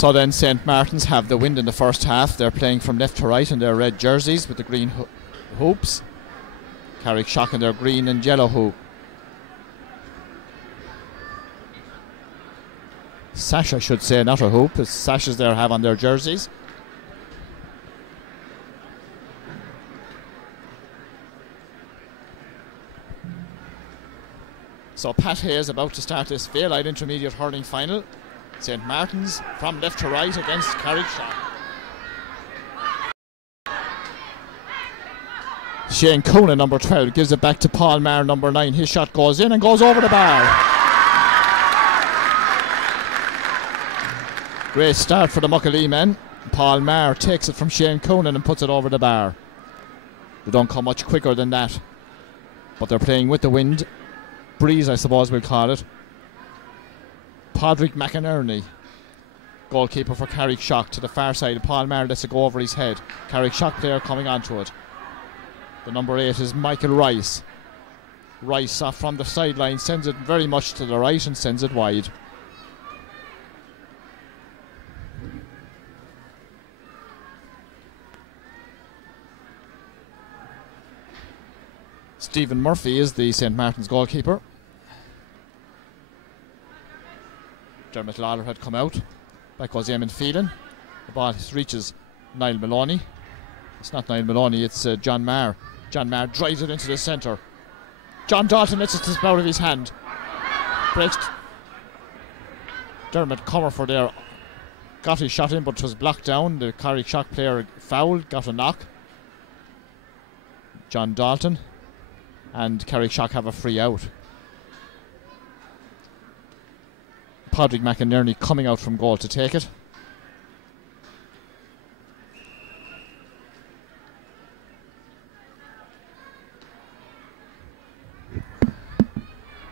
So then St. Martin's have the wind in the first half. They're playing from left to right in their red jerseys with the green hoops. Carrickshock in their green and yellow hoop. Sash, I should say, not a hoop. It's sashes they have on their jerseys. So Pat Hayes about to start this Fairlight Intermediate Hurling Final. St. Martin's from left to right against Carrickshock. Shane Coonan, number 12, gives it back to Paul Maher, number 9. His shot goes in and goes over the bar. Great start for the Muckalee men. Paul Maher takes it from Shane Coonan and puts it over the bar. They don't come much quicker than that. But they're playing with the wind. Breeze, I suppose we'll call it. Padraig McInerney, goalkeeper for Carrickshock, to the far side. Paul Maher lets it go over his head. Carrickshock player coming onto it. The number 8 is Michael Rice. Rice off from the sideline, sends it very much to the right and sends it wide. Stephen Murphy is the St. Martin's goalkeeper. Dermot Lawler had come out. Back goes Eamon Phelan. The ball reaches Niall Maloney. It's not Niall Maloney, it's John Maher. John Maher drives it into the centre. John Dalton lets it slip out of his hand. Breaks. Dermot Comerford there got his shot in, but it was blocked down. The Carrickshock player fouled, got a knock. John Dalton. And Carrickshock have a free out. Padraig McInerney coming out from goal to take it.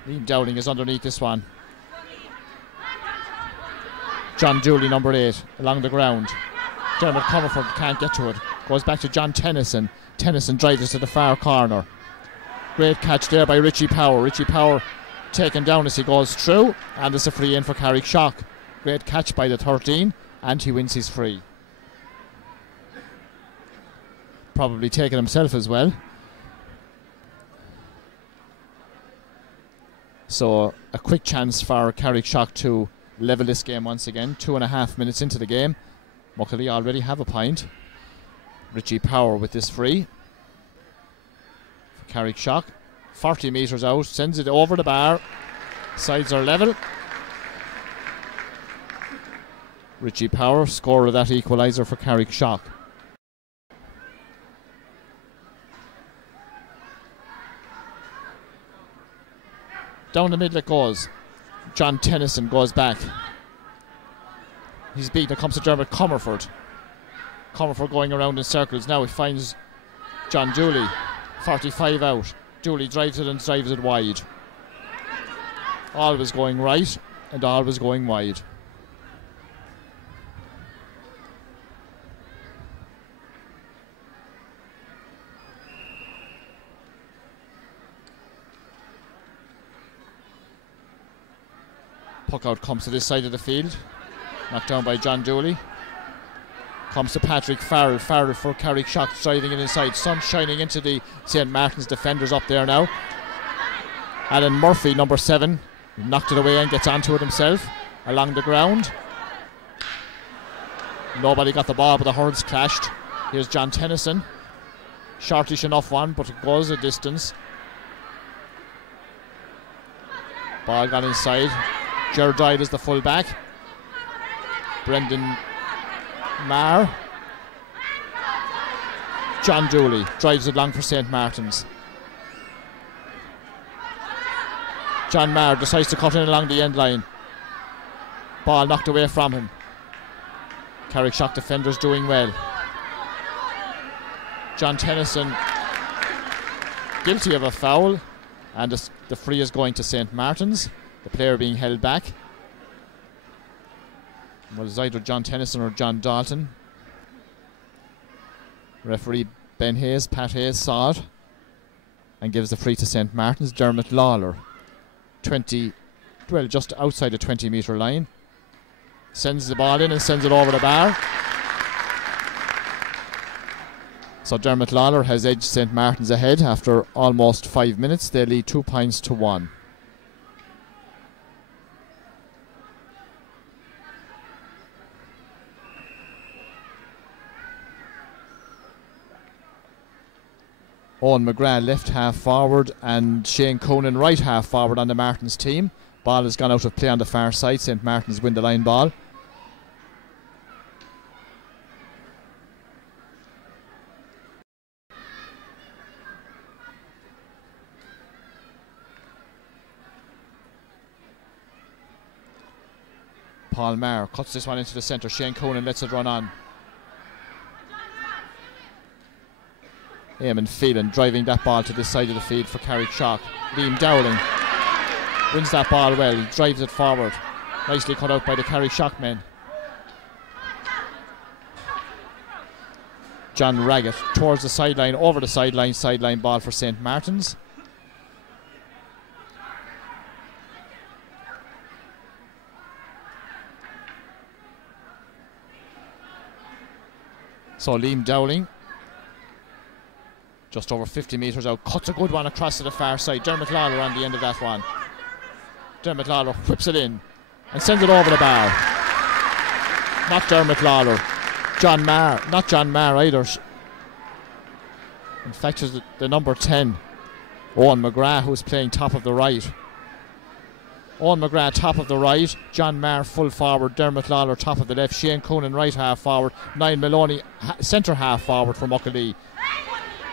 Liam Dowling is underneath this one. John Dooley, number 8, along the ground. Dermot Comerford can't get to it. Goes back to John Tennyson. Tennyson drives it to the far corner. Great catch there by Richie Power. Richie Power taken down as he goes through, and it's a free in for Carrickshock. Great catch by the 13, and he wins his free. Probably taken himself as well. So a quick chance for Carrickshock to level this game once again. 2.5 minutes into the game. Muckalee already have a point. Richie Power with this free. Carrickshock, 40 metres out, sends it over the bar. Sides are level. Richie Power, scorer of that equaliser for Carrickshock. Down the middle it goes. John Tennyson goes back. He's beaten. It comes to Dermot Comerford. Comerford going around in circles. Now he finds John Dooley. 45 out. Dooley drives it and drives it wide. Always going right and always going wide. Puck out comes to this side of the field. Knocked down by John Dooley. Comes to Patrick Farrell. Farrell for Carrickshock, driving it inside. Sun shining into the St. Martin's defenders up there now. Alan Murphy, number 7, knocked it away and gets onto it himself along the ground. Nobody got the ball, but the hurls clashed. Here's John Tennyson. Shortish enough one, but it goes a distance. Ball got inside. Ger Doyle is the full back. Brendan Maher. John Dooley drives it long for St. Martin's. John Maher decides to cut in along the end line. Ball knocked away from him. Carrickshock defenders doing well. John Tennyson guilty of a foul, and the free is going to St. Martin's. The player being held back. Well, it's either John Tennyson or John Dalton. Referee Ben Hayes, Pat Hayes, saw it and gives the free to St. Martin's. Dermot Lawler, just outside the 20 metre line. Sends the ball in and sends it over the bar. So Dermot Lawler has edged St. Martin's ahead after almost 5 minutes. They lead 2 points to 1. Owen McGrath left half forward and Shane Coonan right half forward on the Martins team. Ball has gone out of play on the far side. St. Martin's win the line ball. Paul Maher cuts this one into the centre. Shane Coonan lets it run on. Eamon Phelan driving that ball to this side of the field for Carrickshock. Liam Dowling wins that ball well. He drives it forward. Nicely cut out by the Carrickshock men. John Raggett towards the sideline, over the sideline ball for St. Martin's. So Liam Dowling, just over 50 metres out, cuts a good one across to the far side. Dermot Lawler on the end of that one. Dermot Lawler whips it in and sends it over the bar. Not Dermot Lawler. John Maher. Not John Maher either. In fact, it's the number 10, Owen McGrath, who's playing top of the right. Owen McGrath top of the right. John Maher full forward. Dermot Lawler top of the left. Shane Coonan right half forward. Niall Maloney centre half forward for Muckalee.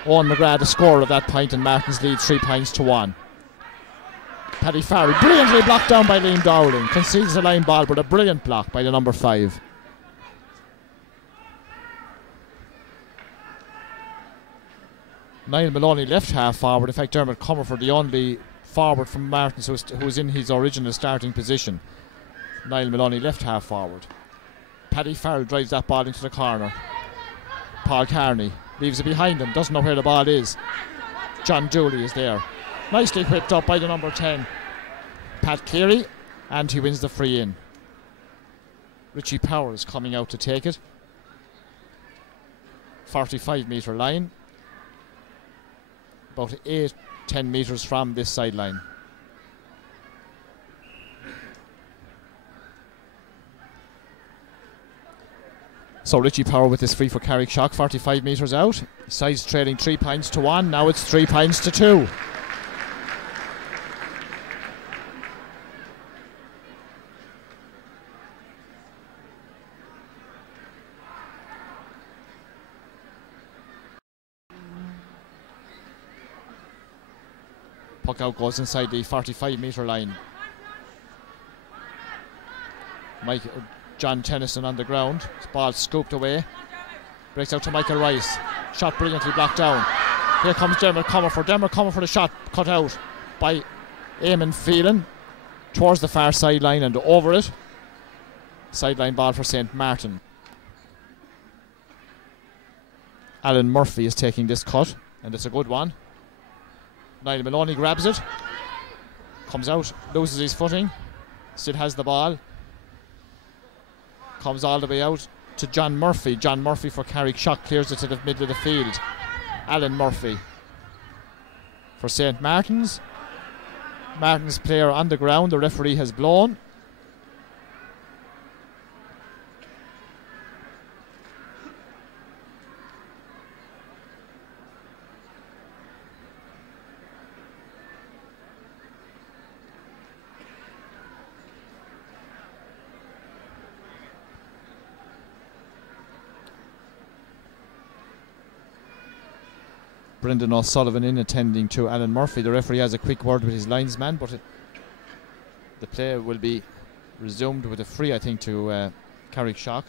Owen McGrath the scorer of that point, and Martins lead 3 points to 1. Paddy Farrell brilliantly blocked down by Liam Dowling. Concedes the line ball, but a brilliant block by the number 5. Niall Maloney left half forward. In fact, Dermot Comerford the only forward from Martins who was in his original starting position. Niall Maloney left half forward. Paddy Farrell drives that ball into the corner. Paul Carney leaves it behind him, doesn't know where the ball is. John Dooley is there. Nicely whipped up by the number 10, Pat Cleary, and he wins the free in. Richie Powers coming out to take it. 45 metre line. About 8-10 metres from this sideline. So Richie Power with this free for Carrickshock, 45 metres out. Sides trailing 3 points to 1. Now it's 3 points to 2. Puck out goes inside the 45 metre line. John Tennyson on the ground. His ball scooped away. Breaks out to Michael Rice. Shot brilliantly blocked down. Here comes Dermot Comerford. Dermot Comerford, a shot cut out by Eamon Phelan towards the far sideline and over it. Sideline ball for St. Martin. Alan Murphy is taking this cut, and it's a good one. Niall Maloney grabs it. Comes out, loses his footing. Still has the ball. Comes all the way out to John Murphy. John Murphy for Carrickshock clears it to the middle of the field. Alan Murphy for St. Martin's. Martin's player on the ground. The referee has blown. Brendan O'Sullivan in attending to Alan Murphy. The referee has a quick word with his linesman, but the play will be resumed with a free, I think, to Carrickshock.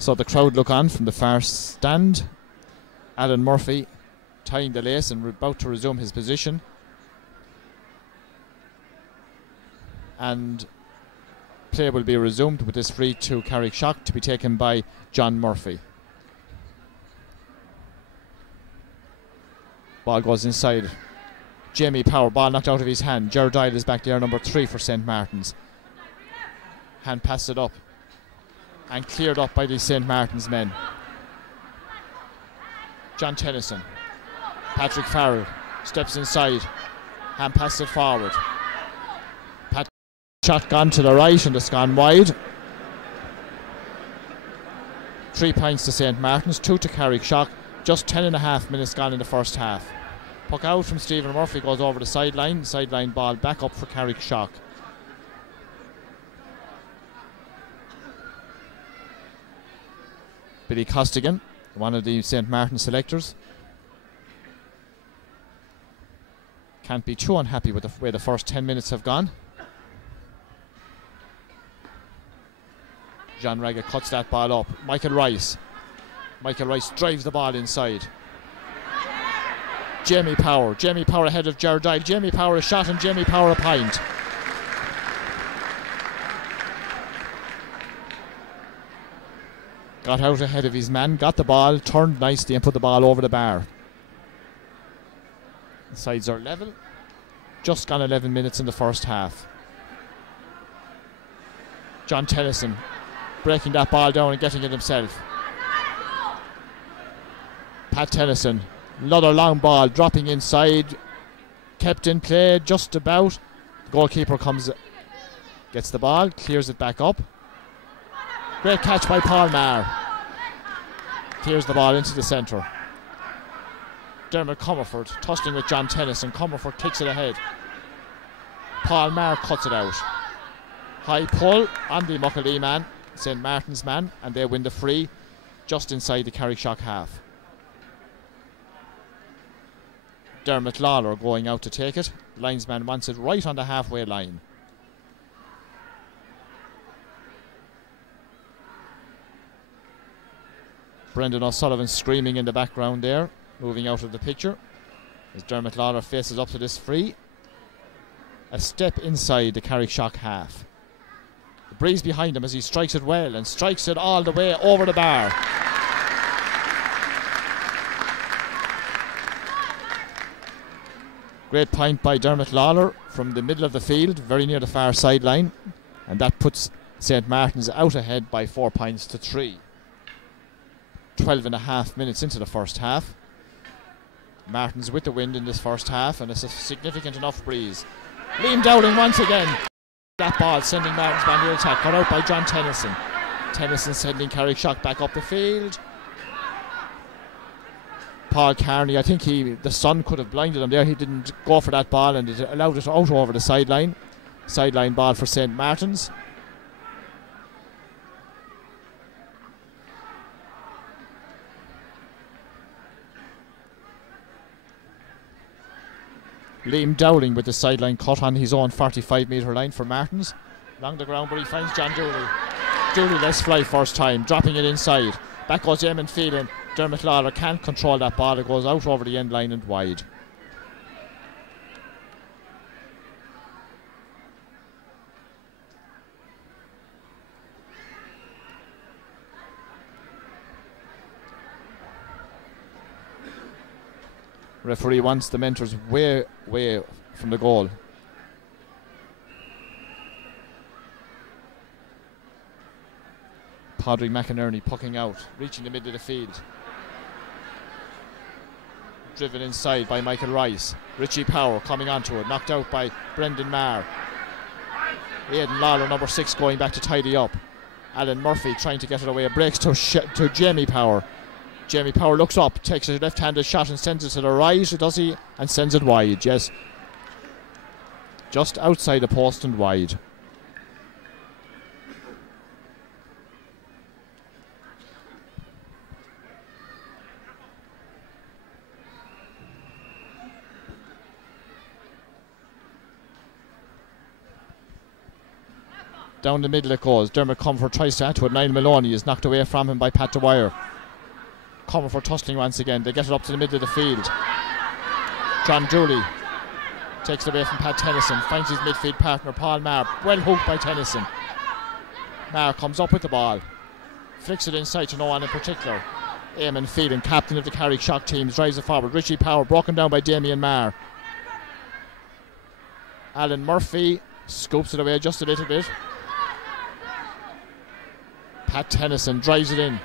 So the crowd look on from the far stand Alan Murphy tying the lace and about to resume his position. And play will be resumed with this free to Carrickshock to be taken by John Murphy. Ball goes inside. Jamie Power, ball knocked out of his hand. Ger Dial is back there, number 3 for St. Martin's. Hand passed it up and cleared up by the St. Martin's men. John Tennyson. Patrick Farrell steps inside. Hand passes it forward. Shot gone to the right and it's gone wide. 3 points to St. Martin's, 2 to Carrickshock. Just 10.5 minutes gone in the first half. Puck out from Stephen Murphy goes over the sideline. Sideline ball back up for Carrickshock. Billy Costigan, one of the St. Martin selectors. Can't be too unhappy with the way the first 10 minutes have gone. John Raga cuts that ball up. Michael Rice drives the ball inside. Jamie Power ahead of Ger Dial. Jamie Power a shot and Jamie Power a pint. Got out ahead of his man, got the ball, turned nicely and put the ball over the bar. The sides are level. Just gone 11 minutes in the first half. John Tennyson breaking that ball down and getting it himself. Pat Tennyson, another long ball dropping inside, kept in play just about. The goalkeeper gets the ball, clears it back up. Great catch by Paul Maher. Clears the ball into the centre. Dermot Comerford tussling with John Tennyson. Comerford kicks it ahead. Paul Maher cuts it out. High pull on the Muckalee man, St. Martin's man, and they win the free just inside the Carrickshock half. Dermot Lawler going out to take it. Linesman wants it right on the halfway line. Brendan O'Sullivan screaming in the background there, moving out of the picture as Dermot Lawler faces up to this free. A step inside the Carrickshock half. The breeze behind him as he strikes it well and strikes it all the way over the bar. Great point by Dermot Lawler from the middle of the field, very near the far sideline, and that puts St. Martin's out ahead by 4 points to 3. 12.5 minutes into the first half. Martin's with the wind in this first half, and it's a significant enough breeze. Liam Dowling once again. That ball sending Martin's man to attack, cut out by John Tennyson. Tennyson sending Carrickshock back up the field. Paul Carney, I think the sun could have blinded him there. He didn't go for that ball and it allowed it out over the sideline. Sideline ball for St. Martin's. Liam Dowling with the sideline cut on his own 45-metre line for Martins. Along the ground where he finds John Dooley. Dooley lets fly first time, dropping it inside. Back goes Eamon Phelan. Dermot Lawler can't control that ball. It goes out over the end line and wide. Referee wants the mentors way from the goal. Padraig McInerney pucking out, reaching the middle of the field. Driven inside by Michael Rice. Richie Power coming onto it, knocked out by Brendan Maher. Aidan Lawler, number 6, going back to tidy up. Alan Murphy trying to get it away. It breaks to Jamie Power. Jamie Power looks up, takes a left-handed shot and sends it to the right, does he? And sends it wide, yes. Just outside the post and wide. Down the middle it goes. Dermot Comfort tries to add to it. Niall Maloney is knocked away from him by Pat Dwyer. Comerford tussling once again. They get it up to the middle of the field. John Dooley takes it away from Pat Tennyson, finds his midfield partner Paul Maher, well hooked by Tennyson. Maher comes up with the ball, flicks it inside to no one in particular. Eamon Phelan, captain of the Carrickshock team, drives it forward. Richie Power broken down by Damien Maher. Alan Murphy scoops it away just a little bit. Pat Tennyson drives it in.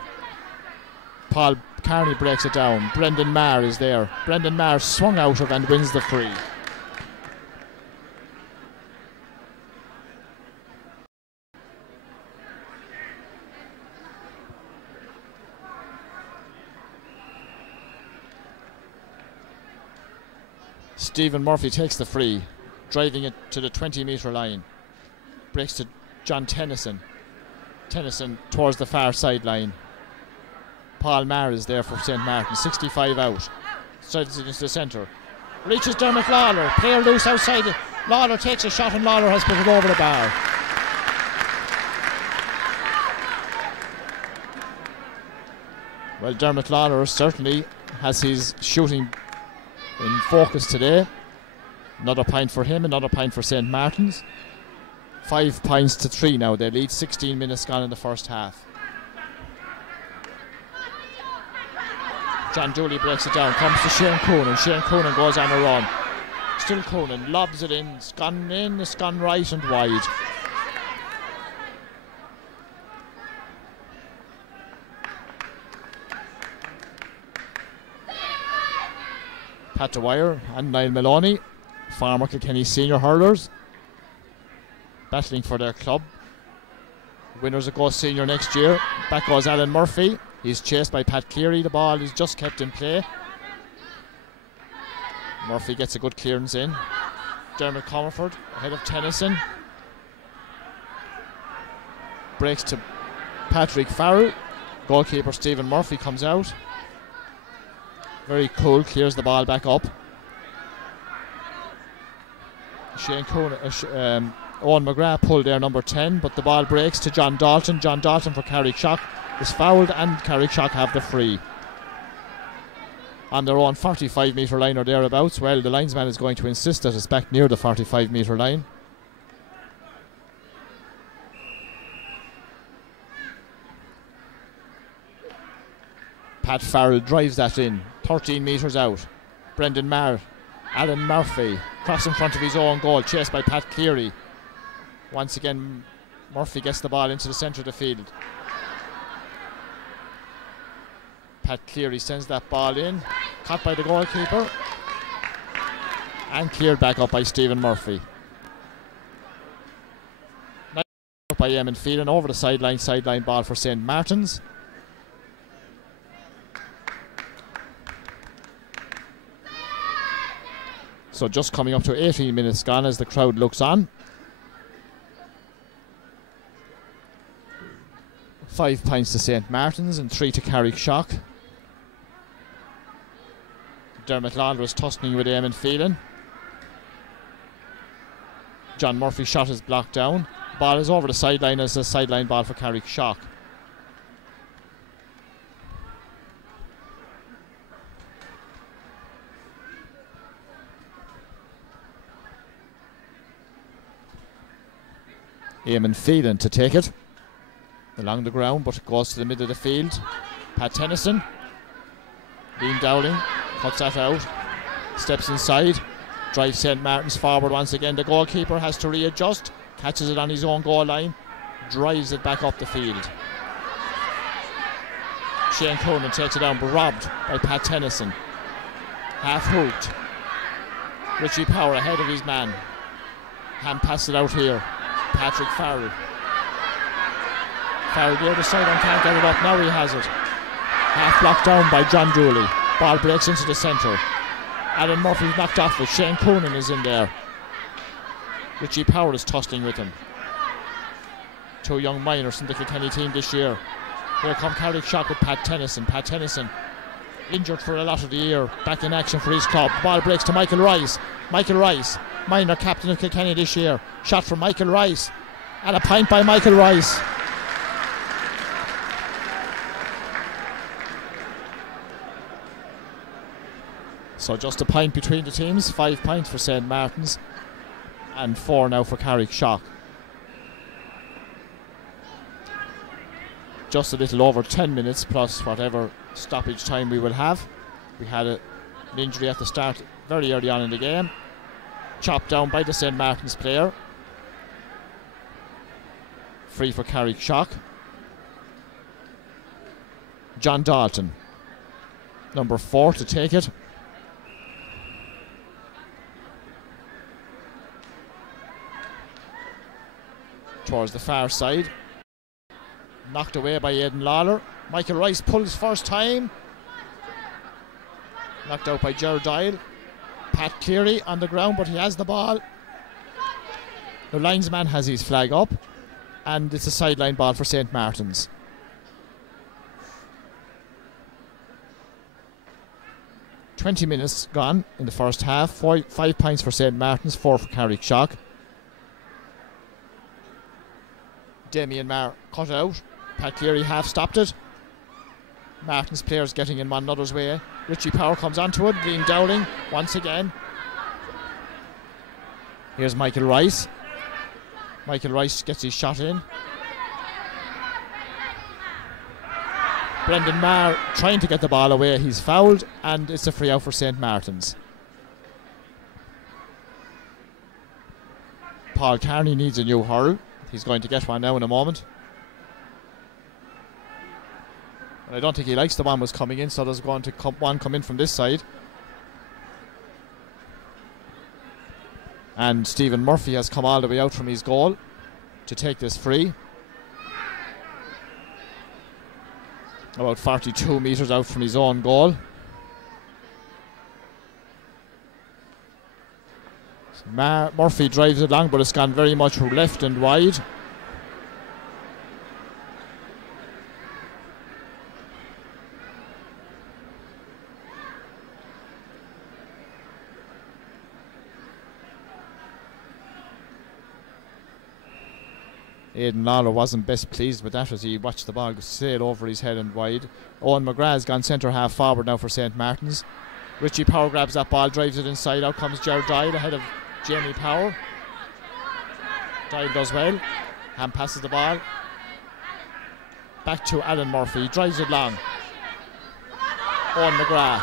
Paul Carney breaks it down. Brendan Maher is there. Brendan Maher swung out of and wins the free. Stephen Murphy takes the free, driving it to the 20-metre line. Breaks to John Tennyson. Tennyson towards the far sideline. Paul Maher is there for St. Martin, 65 out. Strides it into the centre. Reaches Dermot Lawler, player loose outside it. Lawler takes a shot and Lawler has put it over the bar. Well, Dermot Lawler certainly has his shooting in focus today. Another point for him, another point for St. Martin's. 5 points to 3 now. They lead, 16 minutes gone in the first half. John Dooley breaks it down, comes to Shane Coonan. Shane Coonan goes on a run. Still Coonan, lobs it in. It's gone in, it's gone right and wide. Pat Dwyer and Niall Maloney, former Kilkenny senior hurlers, battling for their club. Winners of Go Senior next year. Back goes Alan Murphy. He's chased by Pat Cleary. The ball is just kept in play. Murphy gets a good clearance in. Dermot Comerford ahead of Tennyson. Breaks to Patrick Farrell. Goalkeeper Stephen Murphy comes out. Very cool, clears the ball back up. Shane Coonan, Owen McGrath pulled there, number 10, but the ball breaks to John Dalton. John Dalton for Carrickshock is fouled and Carrickshock have the free. On their own 45-metre line or thereabouts. Well, the linesman is going to insist that it's back near the 45-metre line. Pat Farrell drives that in, 13 metres out. Brendan Maher, Alan Murphy, cross in front of his own goal, chased by Pat Cleary. Once again, Murphy gets the ball into the centre of the field. Pat Cleary sends that ball in, caught by the goalkeeper, and cleared back up by Stephen Murphy. Nice by Eamon Phelan over the sideline ball for St. Martin's. So just coming up to 18 minutes gone as the crowd looks on. 5 points to St. Martin's and 3 to Carrickshock. Dermot Lawler is tussling with Eamon Phelan. John Murphy's shot is blocked down. Ball is over the sideline as a sideline ball for Carrickshock. Eamon Phelan to take it along the ground, but it goes to the middle of the field. Pat Tennyson, Liam Dowling cuts that out, steps inside, drives St. Martin's forward once again. The goalkeeper has to readjust, catches it on his own goal line, drives it back up the field. Shane Coonan takes it down, but robbed by Pat Tennyson. Half hooked. Richie Power ahead of his man. Hand passes it out here. Patrick Farrell. Farrell the other side and can't get it up. Now he has it. Half blocked down by John Dooley. Ball breaks into the centre. Alan Murphy's knocked off it. Shane Coonan is in there. Richie Power is tussling with him. 2 young minors from the Kilkenny team this year. Here come Carrickshock with Pat Tennyson. Pat Tennyson injured for a lot of the year. Back in action for his club. Ball breaks to Michael Rice. Michael Rice, minor captain of Kilkenny this year. Shot from Michael Rice. And a point by Michael Rice. So just a point between the teams. 5 points for St. Martin's and 4 now for Carrickshock. Just a little over 10 minutes plus whatever stoppage time we will have. We had an injury at the start very early on in the game. Chopped down by the St. Martin's player. Free for Carrickshock. John Dalton, number 4, to take it. Towards the far side. Knocked away by Aidan Lawler. Michael Rice pulls first time. Knocked out by Gerard Doyle. Pat Cleary on the ground, but he has the ball. The linesman has his flag up, and it's a sideline ball for St. Martin's. "20 minutes gone in the first half. 5 points for St. Martin's, 4 for Carrickshock. Damien Marr cut out. Pat Cleary half stopped it. Martin's players getting in one another's way. Richie Power comes onto it. Liam Dowling once again. Here's Michael Rice. Michael Rice gets his shot in. Brendan Marr trying to get the ball away. He's fouled, and it's a free out for St. Martin's. Paul Carney needs a new hurl. He's going to get one now in a moment. And I don't think he likes the one was coming in, so there's going to one come in from this side. And Stephen Murphy has come all the way out from his goal to take this free. About 42 metres out from his own goal. Murphy drives it long, but it's gone very much left and wide. Aidan Lawler wasn't best pleased with that as he watched the ball sail over his head and wide. Owen McGrath's gone centre half forward now for St. Martin's. Richie Power grabs that ball, drives it inside. Out comes Gerard Doyle ahead of Jamie Power. Doyle does well. Ham passes the ball back to Alan Murphy. Drives it long. Owen McGrath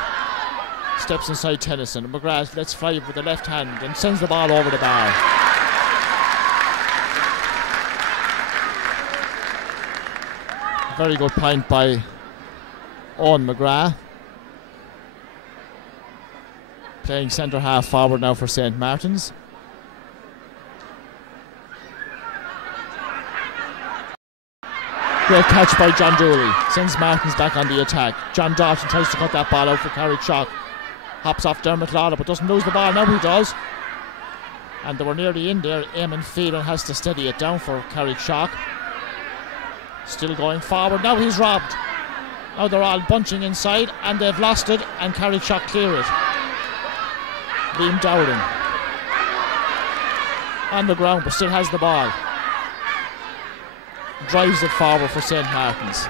steps inside Tennyson. McGrath lets fly with the left hand and sends the ball over the bar. Very good point by Owen McGrath. Playing centre half forward now for St. Martin's. Great catch by John Dooley. Sends Martin's back on the attack. John Dalton tries to cut that ball out for Carrickshock. Hops off Dermot Lawler but doesn't lose the ball. Now he does. And they were nearly in there. Eamon Phelan has to steady it down for Carrickshock. Still going forward. Now he's robbed. Now they're all bunching inside and they've lost it, and Carrickshock clear it. Liam Dowling on the ground but still has the ball. Drives it forward for St. Martin's.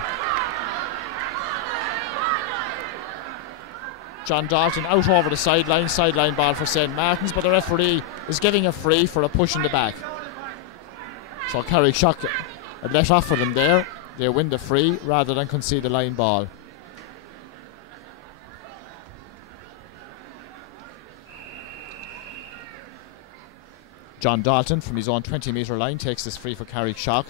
John Dalton out over the sideline ball for St. Martin's, but the referee is giving a free for a push in the back. So Carrickshock had let off for them there. They win the free rather than concede the line ball. John Dalton from his own 20-metre line takes this free for Carrickshock.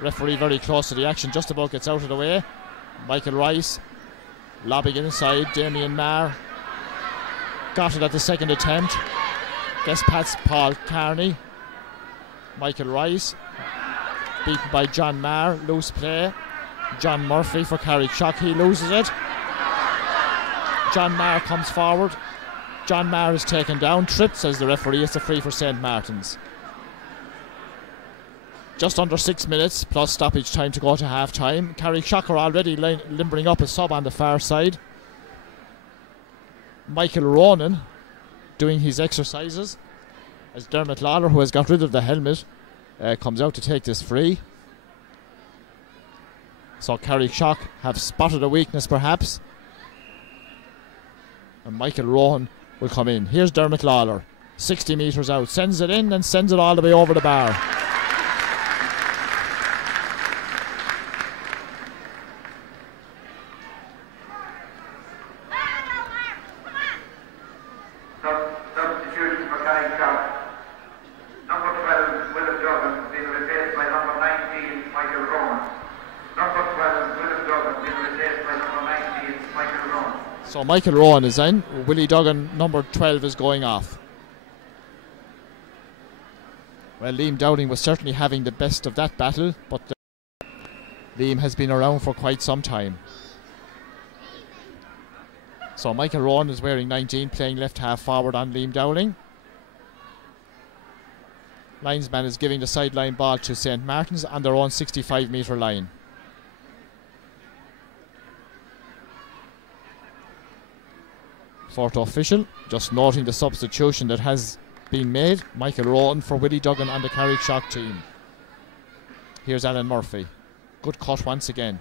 Referee very close to the action, just about gets out of the way. Michael Rice lobbing it inside. Damien Marr got it at the second attempt. Guess Pat's Paul Carney. Michael Rice beaten by John Marr. Loose play. John Murphy for Carrickshock. He loses it. John Marr comes forward. John Marr is taken down. Tripped, says the referee. It's a free for St. Martin's. Just under 6 minutes plus stoppage time to go to half time. Carrickshock are already limbering up a sub on the far side. Michael Ronan doing his exercises as Dermot Lawler, who has got rid of the helmet, comes out to take this free. So Carrickshock have spotted a weakness perhaps. Michael Ronan, 20 metres And Michael Rowan will come in. Here's Dermot Lawler, 60 metres out, sends it in and sends it all the way over the bar. Substitution for Carrickshock. Number 12, William Duggan, being replaced by number 19, Michael Rowan. Number 12, William Duggan, being replaced by number 19, Michael Rowan. So Michael Rowan is in. Willie Duggan, number 12, is going off. Well, Liam Dowling was certainly having the best of that battle, but Liam has been around for quite some time. So Michael Rowan is wearing 19, playing left half forward on Liam Dowling. Linesman is giving the sideline ball to St. Martin's on their own 65-metre line. Photo official just noting the substitution that has been made. Michael Rowan for Willie Duggan on the Carrickshock team. Here's Alan Murphy. Good cut once again.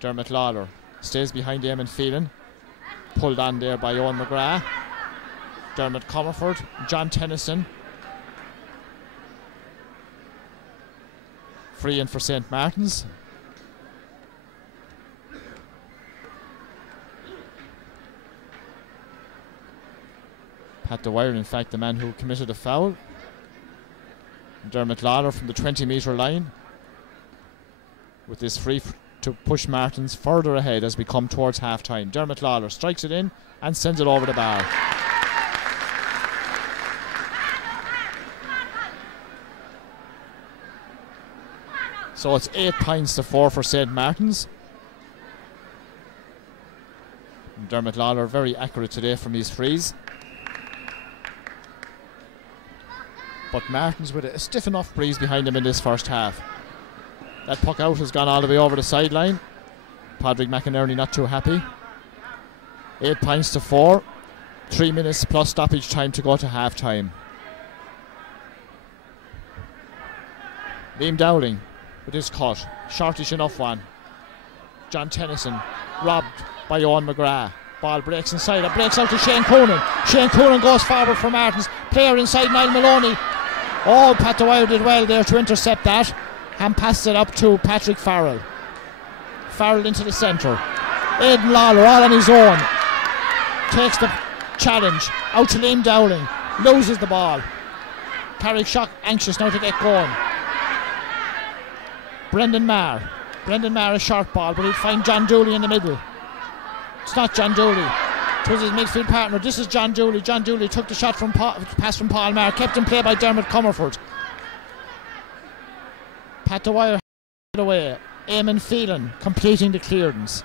Dermot Lawler stays behind Eamon Phelan. Pulled on there by Owen McGrath. Dermot Comerford, John Tennyson. Free in for St. Martin's. Pat Dwyer, in fact, the man who committed the foul. Dermot Lawler from the 20-metre line with this free to push Martins further ahead as we come towards half-time. Dermot Lawler strikes it in and sends it over the bar. So it's 8 points to 4 for St. Martin's. And Dermot Lawler very accurate today from his frees. But Martins with a stiff enough breeze behind him in this first half. That puck out has gone all the way over the sideline. Padraig McInerney not too happy. 8 points to 4. 3 minutes plus stoppage time to go to half time. Liam Dowling with his cut. Shortish enough one. John Tennyson robbed by Owen McGrath. Ball breaks inside. It breaks out to Shane Coonan. Shane Coonan goes forward for Martins. Player inside Niall Maloney. Oh, Pat Dwyer did well there to intercept that and passed it up to Patrick Farrell. Farrell into the centre. Aidan Lawler all on his own. Takes the challenge. Out to Liam Dowling. Loses the ball. Carrickshock anxious now to get going. Brendan Marr. Brendan Marr a short ball, but he'd find John Dooley in the middle. It's not John Dooley. It was his midfield partner. This is John Dooley. John Dooley took the shot from pass from Paul Marr. Kept in play by Dermot Comerford. Pat Dwyer away. Eamon Phelan completing the clearance.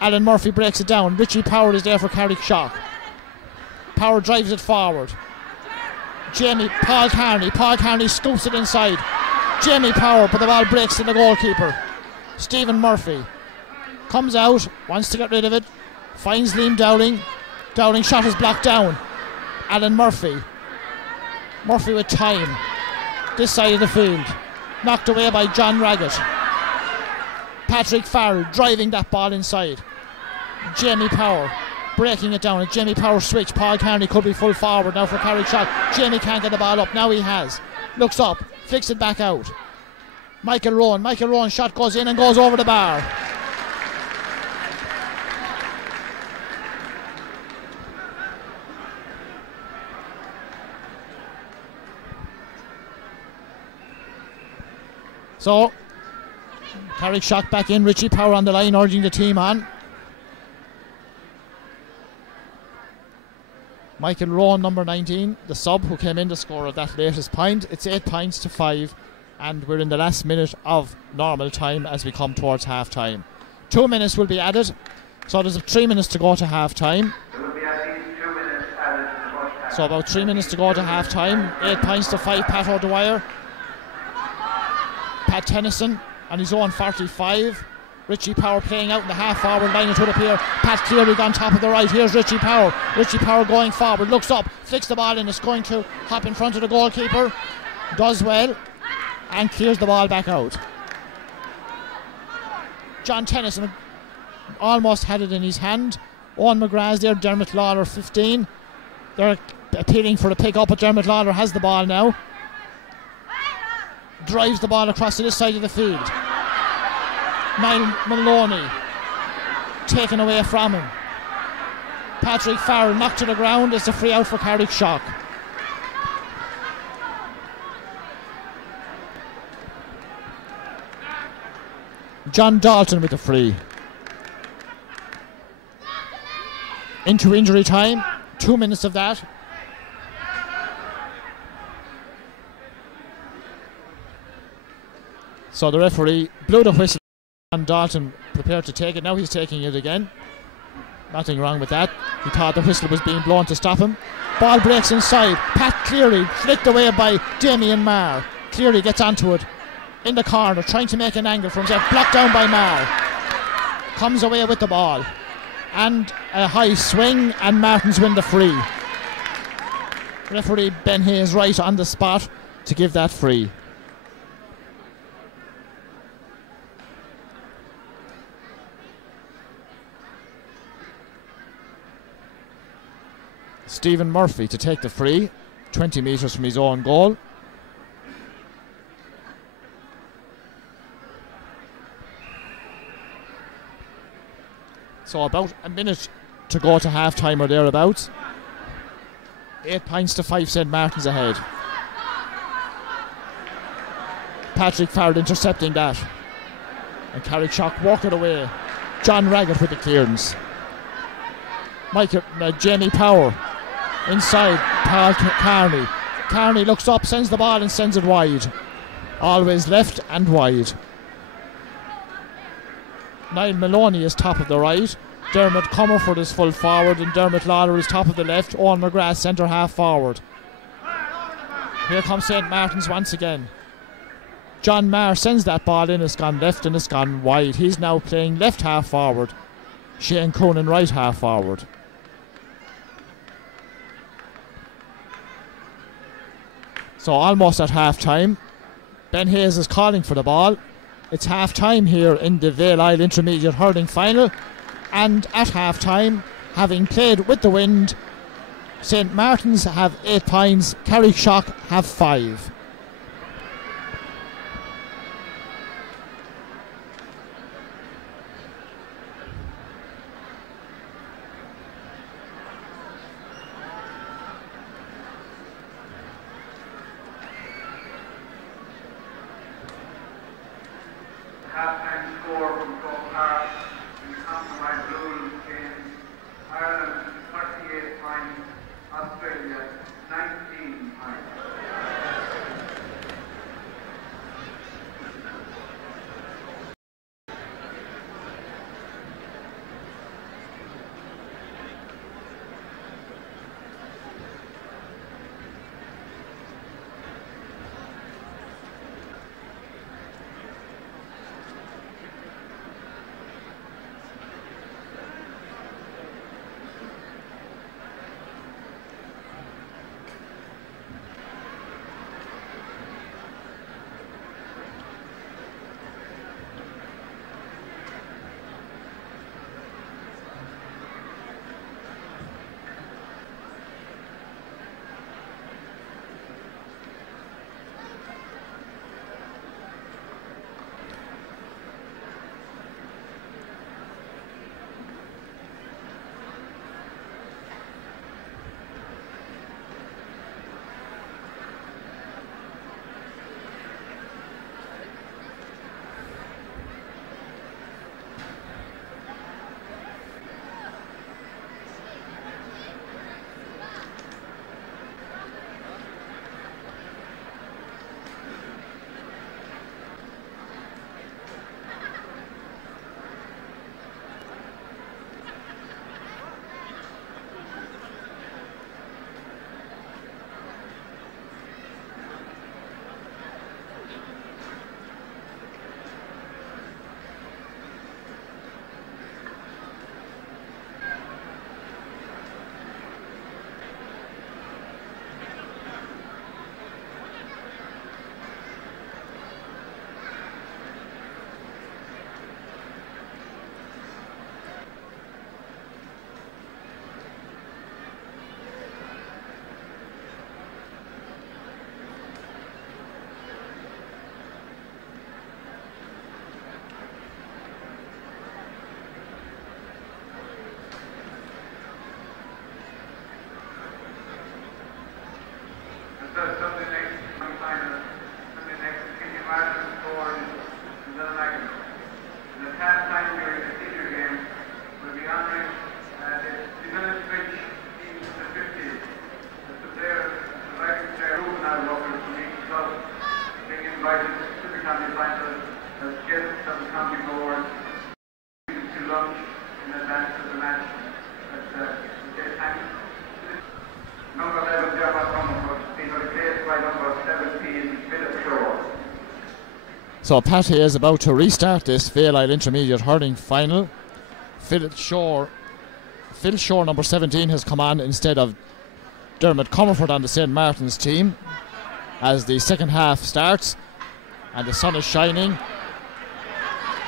Alan Murphy breaks it down. Richie Power is there for Carrickshock. Power drives it forward. Paul Carney. Paul Carney scoops it inside. Jamie Power, but the ball breaks to the goalkeeper. Stephen Murphy comes out, wants to get rid of it. Finds Liam Dowling. Dowling shot is blocked down. Alan Murphy. Murphy with time. This side of the field. Knocked away by John Raggett. Patrick Farrell driving that ball inside. Jamie Power breaking it down. A Jamie Power switch. Paul Carney could be full forward now for Carrickshock. Jamie can't get the ball up. Now he has. Looks up. Flicks it back out. Michael Rowan. Michael Rowan's shot goes in and goes over the bar. So, Carrickshock back in. Richie Power on the line, urging the team on. Michael Rowan, number 19, the sub who came in to score at that latest point. It's 8 points to 5, and we're in the last minute of normal time as we come towards half time. 2 minutes will be added, so there's 3 minutes to go to half time. There will be at least 2 minutes added to the first half. So about 3 minutes to go to half time. 8 points to 5, Pat O'Dwyer. Pat Tennyson on his own 45. Richie Power playing out in the half-forward line, it would appear. Pat Cleary on top of the right. Here's Richie Power. Richie Power going forward, looks up, flicks the ball in. It's going to hop in front of the goalkeeper. Does well and clears the ball back out. John Tennyson almost had it in his hand, Owen McGrath's there, Dermot Lawler 15. They're appealing for a pick up, but Dermot Lawler has the ball now. Drives the ball across to this side of the field. Niall Maloney taken away from him. Patrick Farrell knocked to the ground. It's a free out for Carrickshock. John Dalton with the free. Into injury time. 2 minutes of that. So the referee blew the whistle. John Dalton prepared to take it. Now he's taking it again. Nothing wrong with that. He thought the whistle was being blown to stop him. Ball breaks inside. Pat Cleary flicked away by Damien Marr. Cleary gets onto it in the corner, trying to make an angle for himself. Blocked down by Marr. Comes away with the ball. And a high swing, and Martins win the free. Referee Ben Hayes right on the spot to give that free. Stephen Murphy to take the free, 20 metres from his own goal. So about a minute to go to half time or thereabouts. 8 points to 5 St Martin's ahead. Patrick Farrell intercepting that. And Carrickshock walk it away. John Raggett with the clearance. Jamie Power inside. Paul Carney. Carney looks up, sends the ball and sends it wide. Always left and wide. Niall Maloney is top of the right. Dermot Comerford is full forward, and Dermot Lawler is top of the left. Owen McGrath centre half forward. Here comes St Martin's once again. John Marr sends that ball in. It's gone left and it's gone wide. He's now playing left half forward. Shane Coonan right half forward. So almost at half time. Ben Hayes is calling for the ball. It's half time here in the Vale Isle Intermediate Hurling Final. And at half time, having played with the wind, St Martin's have 8 points, Carrickshock have 5. Half-time score from Croke Park in compromise rules in Ireland 38 points, Australia 19 points. So Pat is about to restart this Vale Isle Intermediate Hurling Final. Phil Shore, number 17, has come on instead of Dermot Comerford on the St. Martin's team as the second half starts, and the sun is shining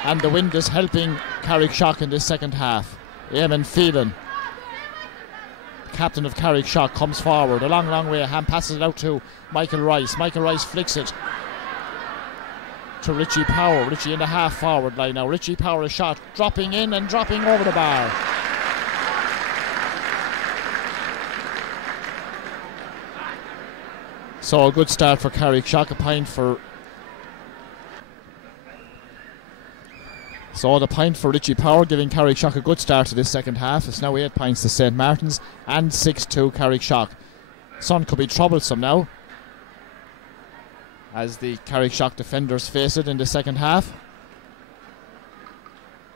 and the wind is helping Carrickshock in this second half. Eamon Phelan, captain of Carrickshock, comes forward a long way, hand passes it out to Michael Rice. Michael Rice flicks it to Richie Power. Richie in the half forward line now. Richie Power, a shot dropping in and dropping over the bar. So a good start for Carrickshock, a point for... So the point for Richie Power, giving Carrickshock a good start to this second half. It's now 8 points to St. Martin's and 6-2 Carrickshock. Sun could be troublesome now as the Carrickshock defenders face it in the second half,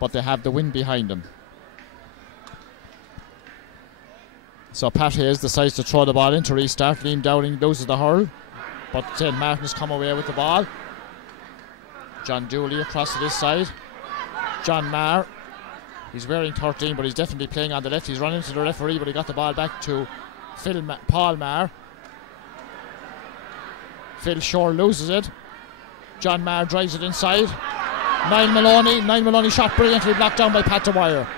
but they have the wind behind them. So Pat Hayes decides to throw the ball in to restart. Liam Dowling loses the hurl, but St. Martin's come away with the ball. John Dooley across to this side. John Marr, he's wearing 13, but he's definitely playing on the left. He's running to the referee, but he got the ball back to Paul Marr. Phil Shore loses it. John Marr drives it inside. Niall Maloney shot brilliantly, blocked down by Pat Dwyer.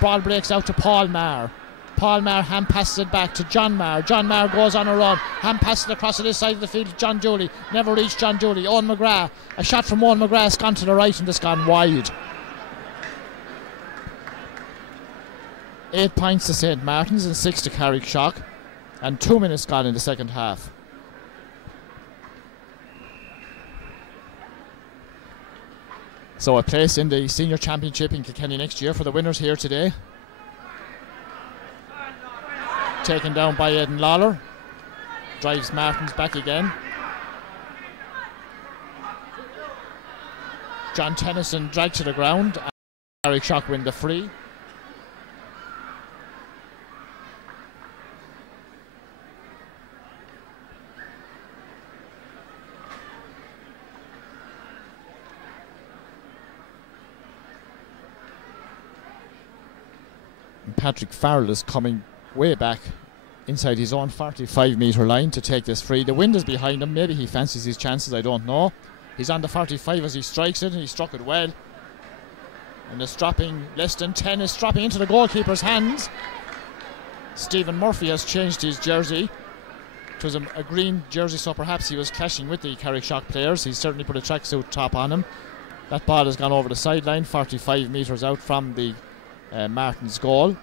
Ball breaks out to Paul Marr. Paul Marr hand passes it back to John Marr. John Marr goes on a run. Hand passes it across to this side of the field to John Dooley. Never reached John Dooley. Owen McGrath. A shot from Owen McGrath has gone to the right and it's gone wide. 8 points to St. Martin's and 6 to Carrickshock. And 2 minutes gone in the second half. So a place in the Senior Championship in Kilkenny next year for the winners here today. Taken down by Aidan Lawler. Drives Martins back again. John Tennyson dragged to the ground and Carrickshock win the free. Patrick Farrell is coming way back inside his own 45-metre line to take this free. The wind is behind him. Maybe he fancies his chances, I don't know. He's on the 45 as he strikes it, and he struck it well. And it's dropping less than 10. It's dropping into the goalkeeper's hands. Stephen Murphy has changed his jersey. It was a green jersey, so perhaps he was clashing with the Carrickshock players. He's certainly put a tracksuit top on him. That ball has gone over the sideline, 45 metres out from the Martin's goal.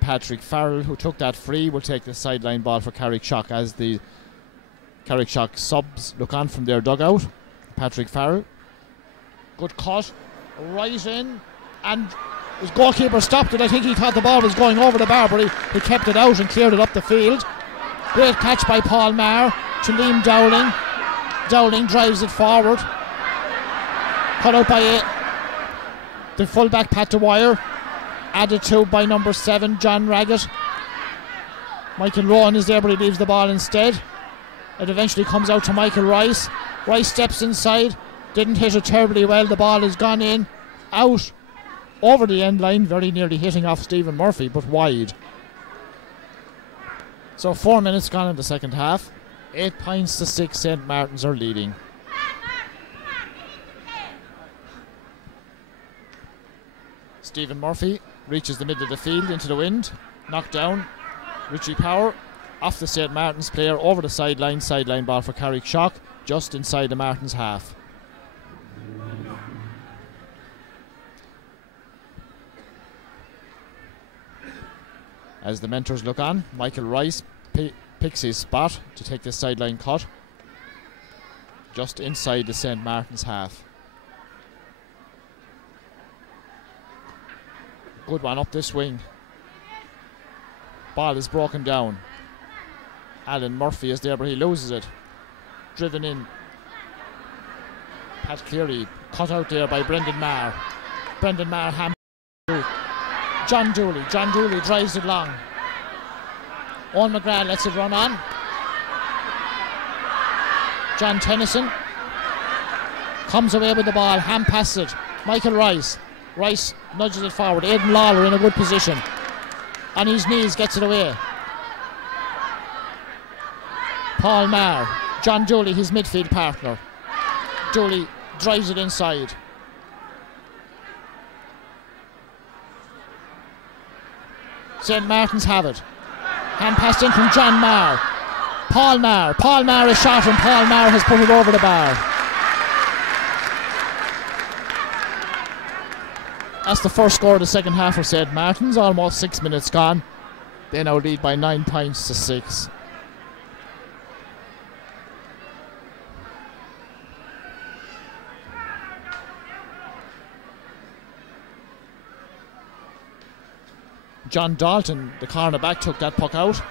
Patrick Farrell, who took that free, will take the sideline ball for Carrickshock as the Carrickshock subs look on from their dugout. Patrick Farrell, good cut, right in, and his goalkeeper stopped it. I think he thought the ball was going over the bar, but he kept it out and cleared it up the field. Great catch by Paul Marr to Liam Dowling. Dowling drives it forward, cut out by the fullback Pat Dwyer, added to by number 7 John Raggett. Michael Rowan is there, but he leaves the ball instead. It eventually comes out to Michael Rice. Rice steps inside, didn't hit it terribly well. The ball has gone in, out, over the end line, very nearly hitting off Stephen Murphy, but wide. So 4 minutes gone in the second half. 8 points to 6, St. Martin's are leading. Stephen Murphy reaches the middle of the field into the wind, knocked down. Richie Power off the St. Martin's player over the sideline ball for Carrickshock, just inside the Martin's half. As the mentors look on, Michael Rice picks his spot to take this sideline cut, just inside the St. Martin's half. Good one up this wing. Ball is broken down. Alan Murphy is there, but he loses it. Driven in. Pat Cleary cut out there by Brendan Marr. Brendan Marr ham. John Dooley. John Dooley drives it long. Owen McGrath lets it run on. John Tennyson. Comes away with the ball, hand passes it. Michael Rice. Rice nudges it forward. Aidan Lawler in a good position. On his knees, gets it away. Paul Maher. John Dooley, his midfield partner. Dooley drives it inside. St. Martin's have it. Hand passed in from John Maher. Paul Maher. Paul Maher is shot and Paul Maher has put it over the bar. That's the first score of the second half for St. Martin's. Almost 6 minutes gone. They now lead by 9 points to 6. John Dalton, the cornerback, took that puck out.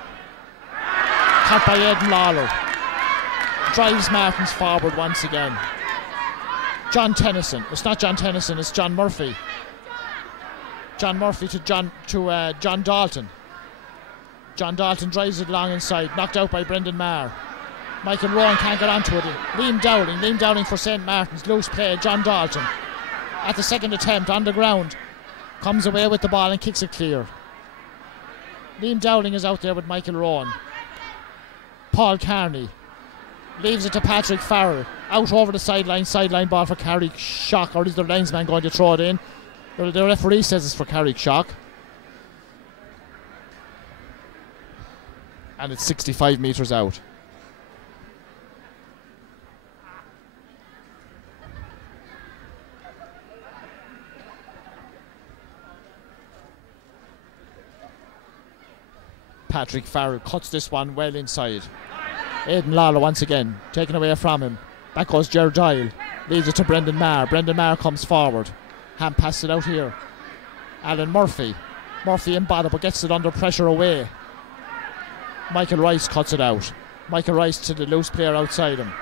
Caught by Aidan Lawler. Drives Martins forward once again. John Tennyson. It's not John Tennyson, it's John Murphy. John Murphy to John Dalton. John Dalton drives it long inside, knocked out by Brendan Maher. Michael Rowan can't get onto it. Liam Dowling for St. Martin's. Loose play, John Dalton. At the second attempt, on the ground. Comes away with the ball and kicks it clear. Liam Dowling is out there with Michael Rowan. Paul Carney leaves it to Patrick Farrell. Out over the sideline ball for Carrickshock, or is the linesman going to throw it in? The referee says it's for Carrickshock. And it's 65 metres out. Patrick Farrell cuts this one well inside. Aidan Lawler once again, taken away from him. Back goes Gerard Doyle. Leaves it to Brendan Maher. Brendan Maher comes forward. Hand passes it out here. Alan Murphy. Murphy in bottom, but gets it under pressure away. Michael Rice cuts it out. Michael Rice to the loose player outside him.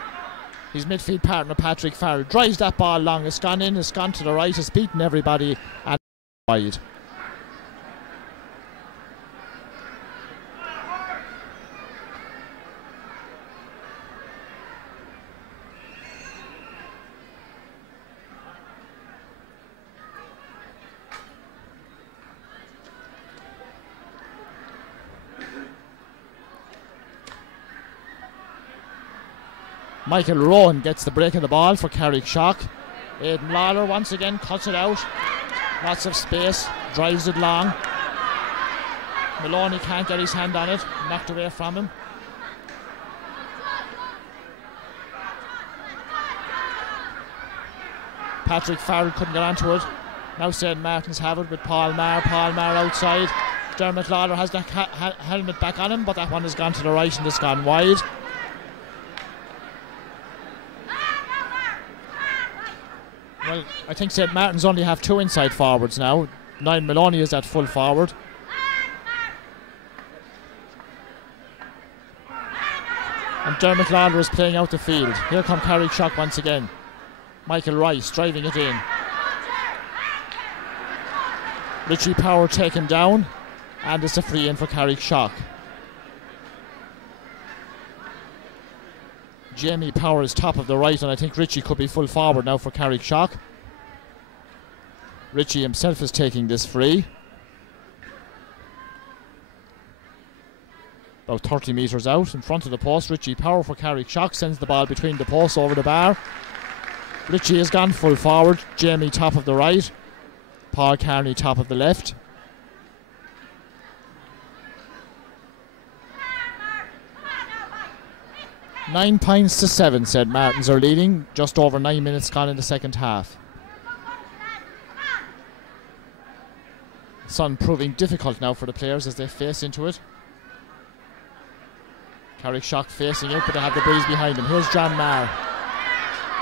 His midfield partner Patrick Farrell drives that ball long. It's gone in, it's gone to the right, it's beaten everybody and wide. Michael Rowan gets the break of the ball for Carrickshock. Aidan Lawler once again cuts it out. Lots of space, drives it long. Maloney can't get his hand on it, knocked away from him. Patrick Farrell couldn't get onto it. Now St. Martin's have it with Paul Maher. Paul Maher outside. Dermot Lawler has the helmet back on him, but that one has gone to the right and it's gone wide. Well, I think St. Martin's only have 2 inside forwards now. Niall Maloney is at full forward. And Dermot Lawler is playing out the field. Here come Carrickshock once again. Michael Rice driving it in. Richie Power taken down. And it's a free in for Carrickshock. Jamie Power is top of the right, and I think Richie could be full forward now for Carrickshock. Richie himself is taking this free. About 30 metres out in front of the post. Richie Power for Carrickshock sends the ball between the posts over the bar. Richie has gone full forward. Jamie top of the right. Paul Carney top of the left. Nine points to 7, St. Martin's are leading. Just over 9 minutes gone in the second half. Sun proving difficult now for the players as they face into it. Carrickshock facing it, but they have the breeze behind them. Here's John Maher.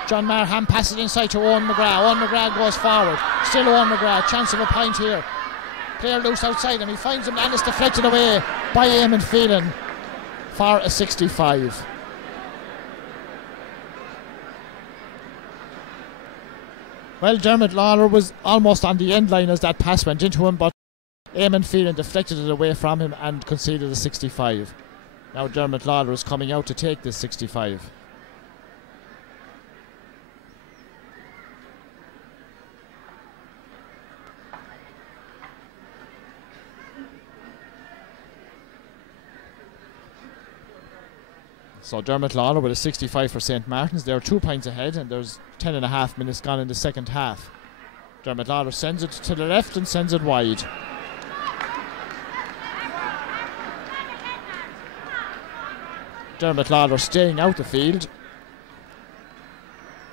John Maher hand passes inside to Owen McGrath. Owen McGrath goes forward. Still Owen McGrath. Chance of a point here. Player loose outside him. He finds him and it's deflected away by Eamon Phelan for a 65. Well, Dermot Lawler was almost on the end line as that pass went into him, but Eamon Phelan deflected it away from him and conceded a 65. Now Dermot Lawler is coming out to take this 65. So Dermot Lawler with a 65 for St. Martin's. They're 2 points ahead, and there's 10.5 minutes gone in the second half. Dermot Lawler sends it to the left and sends it wide. Dermot Lawler staying out the field.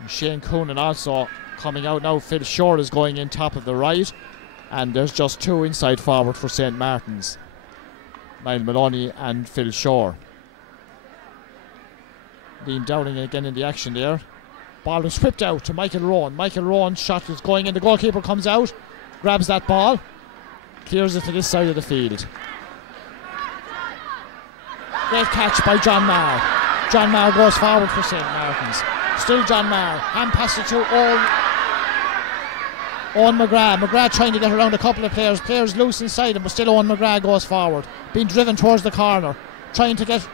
And Shane Coonan also coming out now. Phil Shore is going in top of the right. And there's just 2 inside forward for St. Martin's. Niall Maloney and Phil Shore. Liam Dowling again in the action there. Ball was whipped out to Michael Rowan. Michael Rowan's shot is going in. The goalkeeper comes out, grabs that ball, clears it to this side of the field. Great catch by John Marr. John Marr goes forward for St. Martin's. Still John Marr. Hand passes to Owen McGrath. McGrath trying to get around a couple of players. Players loose inside him, but still Owen McGrath goes forward. Being driven towards the corner. Trying to get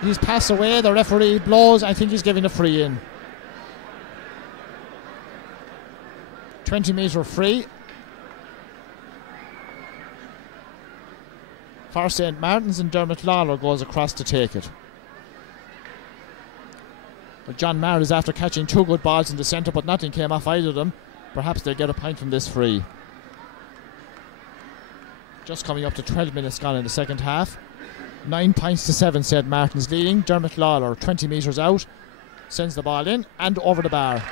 his pass away. The referee blows. I think he's giving a free in. 20-metre free for St. Martin's, and Dermot Lawler goes across to take it. Well, John Marr is after catching 2 good balls in the centre, but nothing came off either of them. Perhaps they'll get a point from this free. Just coming up to 12 minutes gone in the second half. 9 points to 7, St. Martin's leading. Dermot Lawler 20 metres out, sends the ball in and over the bar.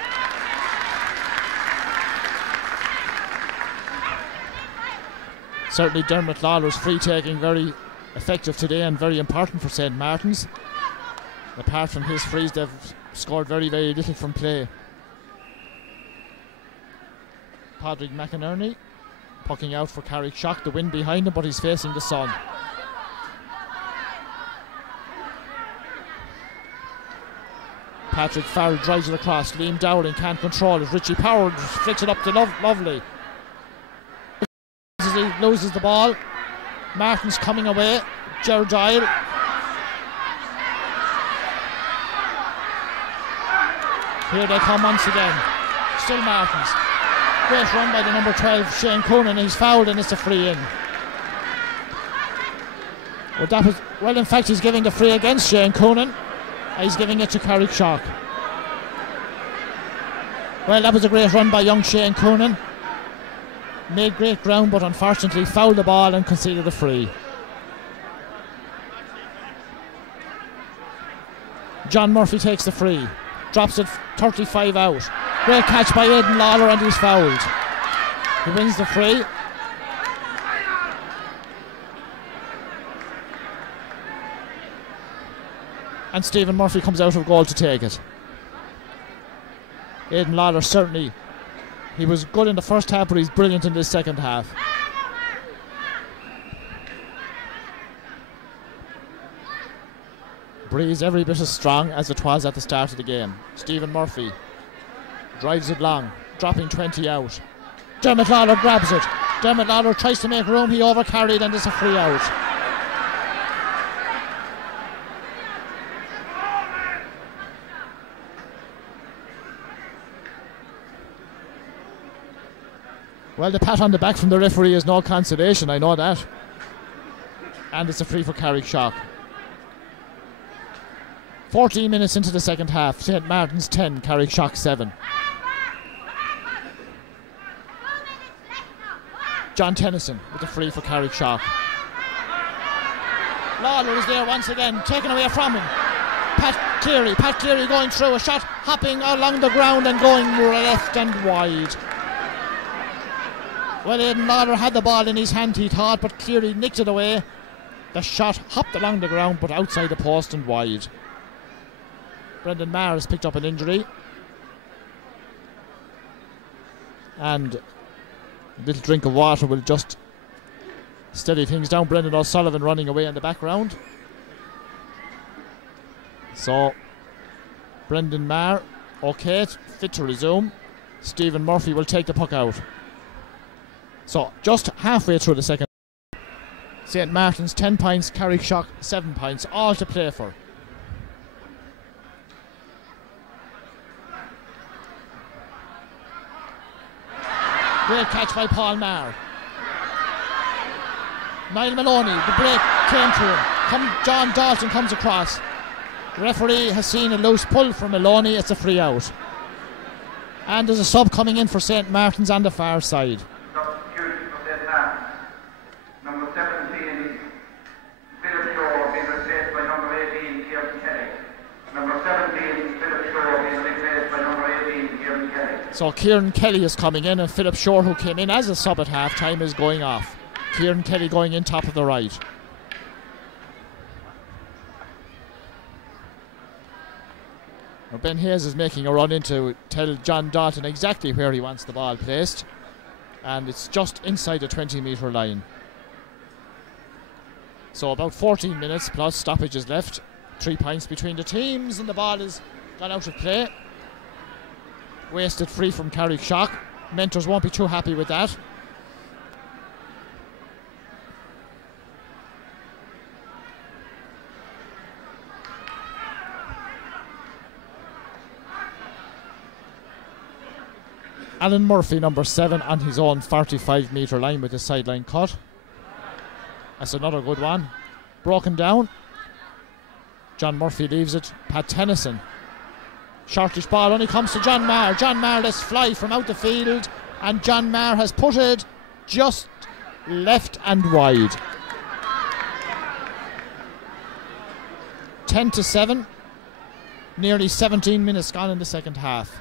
Certainly Dermot Lawler's free taking very effective today and very important for St. Martin's. Apart from his frees, they've scored very, very little from play. Padraig McInerney pucking out for Carrickshock. The wind behind him, but he's facing the sun. Patrick Farrell drives it across. Liam Dowling can't control it. Richie Power flicks it up to Lovely. He loses the ball. Martin's coming away. Gerard Doyle. Here they come once again. Still Martin's. Great run by the number 12, Shane Coonan. He's fouled and it's a free in. Well, in fact, he's giving the free against Shane Coonan. He's giving it to Carrickshock. Well, that was a great run by young Shane Coonan. Made great ground, but unfortunately fouled the ball and conceded a free. John Murphy takes the free. Drops it 35 out. Great catch by Aidan Lawler and he's fouled. He wins the free. And Stephen Murphy comes out of goal to take it. Aidan Lawler certainly, he was good in the first half, but he's brilliant in this second half. Breeze every bit as strong as it was at the start of the game. Stephen Murphy drives it long, dropping 20 out. Dermot Lawler grabs it. Dermot Lawler tries to make room, he overcarried and it's a free out. Well, the pat on the back from the referee is no consolation, I know that. And it's a free for Carrickshock. 14 minutes into the second half. St. Martin's 10, Carrickshock 7. John Tennyson with the free for Carrickshock. Lawler is there once again, taken away from him. Pat Cleary going through, a shot hopping along the ground and going left and wide. Well, Aidan Lawler had the ball in his hand, he thought, but Cleary nicked it away. The shot hopped along the ground, but outside the post and wide. Brendan Maher has picked up an injury. And a little drink of water will just steady things down. Brendan O'Sullivan running away in the background. So, Brendan Maher, okay, fit to resume. Stephen Murphy will take the puck out. So, just halfway through the second. St. Martin's 10 points, Carrickshock 7 points, all to play for. Great catch by Paul Maher. Niall Maloney, the break came to him. John Dalton comes across. The referee has seen a loose pull from Maloney. It's a free out. And there's a sub coming in for St. Martin's on the far side. Substitution for St. Martin's. Number 17, Philip Shaw, being replaced by number 18, Kieran Kelly. Number 17, Philip Shaw, being replaced by number 18, Kieran Kelly. So Kieran Kelly is coming in, and Philip Shore, who came in as a sub at half time, is going off. Kieran Kelly going in top of the right. Now Ben Hayes is making a run in to tell John Dalton exactly where he wants the ball placed, and it's just inside the 20-metre line. So about 14 minutes plus stoppages left. 3 points between the teams, and the ball has gone out of play. Wasted free from Carrickshock. Mentors won't be too happy with that. Alan Murphy, number 7, on his own 45-metre line with a sideline cut. That's another good one. Broken down. John Murphy leaves it. Pat Tennyson. Shortish ball only comes to John Maher. John Maher lets fly from out the field, and John Maher has put it just left and wide. 10-7. Nearly 17 minutes gone in the second half.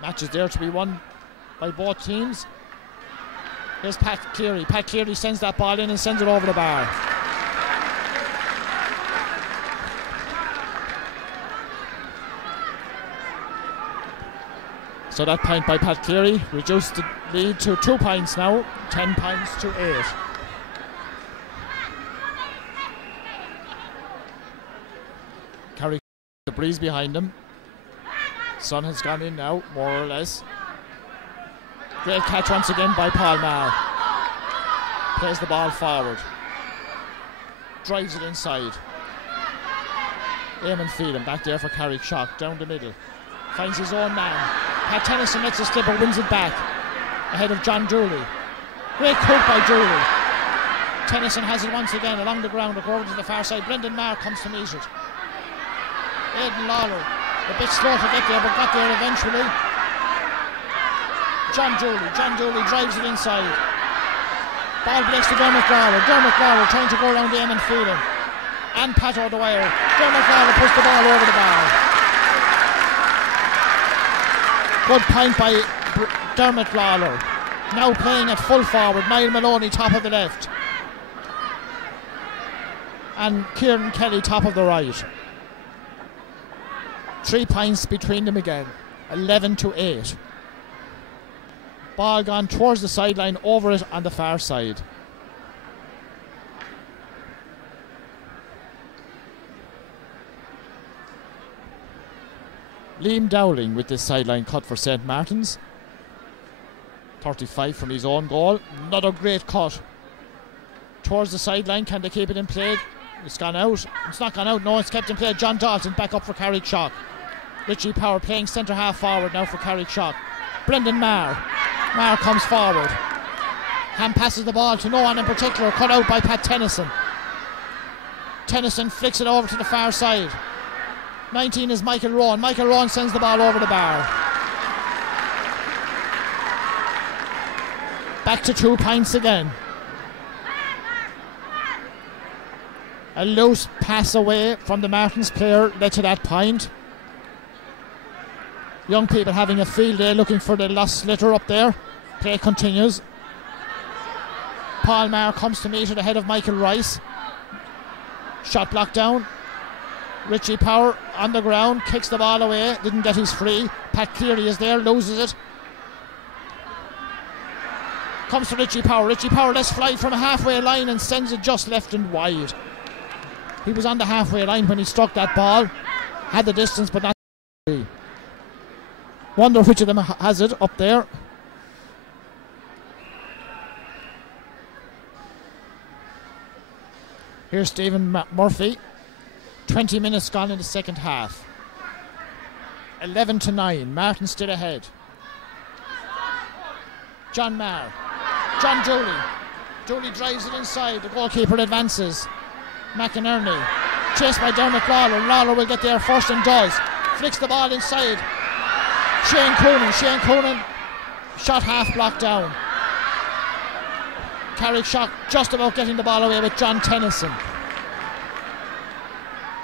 Match is there to be won by both teams. Here's Pat Cleary. Pat Cleary sends that ball in and sends it over the bar. So that point by Pat Cleary reduced the lead to 2 points now. 10 points to 8. Carry the breeze behind him. Sun has gone in now, more or less. Great catch once again by Paul Maher. Plays the ball forward. Drives it inside. Eamon Phelan back there for Carrickshock, down the middle. Finds his own man. Pat Tennyson lets it slip and wins it back. Ahead of John Dooley. Great coat by Dooley. Tennyson has it once again along the ground, over to the far side. Brendan Maher comes to meet it. Aidan Lawler. A bit slow to get there, but got there eventually. John Dooley drives it inside. Ball breaks to Dermot Lawler. Dermot Lawler trying to go around Eamon Phelan. And Pat O'Dwyer. Dermot Lawler puts the ball over the bar. Good point by Dermot Lawler. Now playing at full forward. Niall Maloney top of the left. And Kieran Kelly top of the right. 3 points between them again. 11-8. Ball gone towards the sideline, over it on the far side. Liam Dowling with this sideline cut for St. Martin's. 35 from his own goal. Another great cut. Towards the sideline, can they keep it in play? It's gone out. It's not gone out, no, it's kept in play. John Dalton back up for Carrickshock. Richie Power playing centre half forward now for Carrickshock. Brendan Maher. Maher comes forward. Hand passes the ball to no one in particular, cut out by Pat Tennyson. Tennyson flicks it over to the far side. 19 is Michael Rowan. Michael Rowan sends the ball over the bar. Back to 2 points again. A loose pass away from the Martins player led to that point. Young people having a field day looking for the lost slitter up there. Play continues. Paul Maher comes to meet it ahead of Michael Rice. Shot blocked down. Richie Power on the ground, kicks the ball away, didn't get his free. Pat Cleary is there, loses it. Comes to Richie Power. Richie Power lets fly from a halfway line and sends it just left and wide. He was on the halfway line when he struck that ball. Had the distance, but not free. Wonder which of them has it up there. Here's Stephen Murphy. 20 minutes gone in the second half. 11-9. Martin still ahead. John Maher. John Dooley. Dooley drives it inside. The goalkeeper advances. McInerney. Chased by Dermot Lawler. Lawler will get there first and does. Flicks the ball inside. Shane Coonan. Shane Coonan. Shot half blocked down. Carrickshock just about getting the ball away with John Tennyson.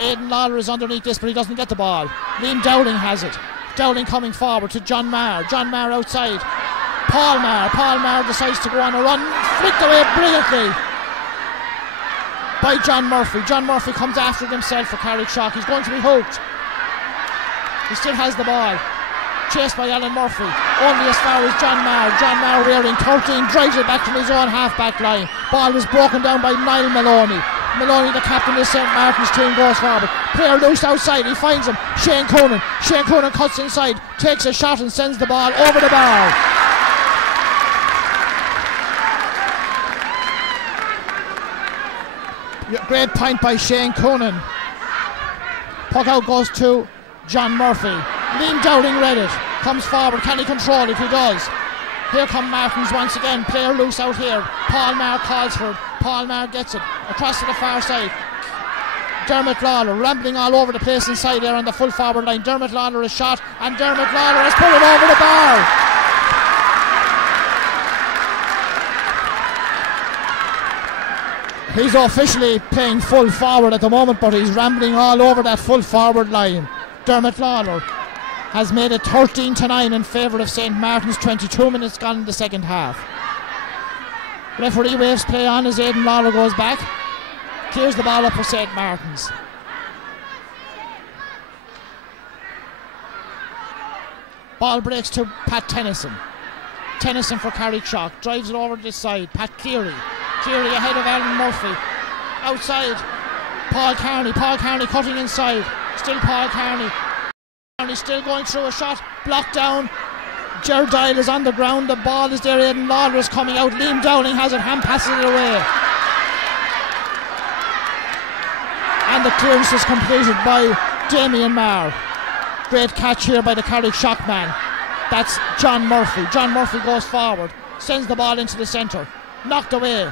Aidan Lawler is underneath this, but he doesn't get the ball. Liam Dowling has it. Dowling coming forward to John Maher. John Maher outside. Paul Maher. Paul Maher decides to go on a run. Flicked away brilliantly by John Murphy. John Murphy comes after it himself for Carrickshock. He's going to be hooked. He still has the ball. Chased by Alan Murphy. Only as far as John Maher. John Maher wearing 13. Drives it back from his own half-back line. Ball is broken down by Niall Maloney. Maloney, the captain of St. Martin's team, goes forward. Player loose outside. He finds him. Shane Coonan. Shane Coonan cuts inside. Takes a shot and sends the ball over the bar. Great point by Shane Coonan. Puck out goes to John Murphy. Liam Dowling read it. Comes forward. Can he control it? He does. Here come Martins once again. Player loose out here. Paul Maher calls for it. Paul Maher gets it. Across to the far side. Dermot Lawler rambling all over the place inside there on the full forward line. Dermot Lawler is shot and Dermot Lawler has put it over the bar. He's officially playing full forward at the moment, but he's rambling all over that full forward line. Dermot Lawler has made it 13-9 in favour of St. Martin's. 22 minutes gone in the second half. Referee waves play on as Aidan Lawler goes back. Clears the ball up for St. Martin's. Ball breaks to Pat Tennyson. Tennyson for Carrickshock. Drives it over to this side. Pat Cleary. Cleary ahead of Alan Murphy. Outside. Paul Carney. Paul Carney cutting inside. Still Paul Carney. Carney still going through a shot. Blocked down. Ger Dial is on the ground. The ball is there. Aidan Lawler is coming out. Liam Dowling has it. Hand passes it away. And the clearance is completed by Damien Maher. Great catch here by the Carrickshock man. That's John Murphy. John Murphy goes forward. Sends the ball into the centre. Knocked away.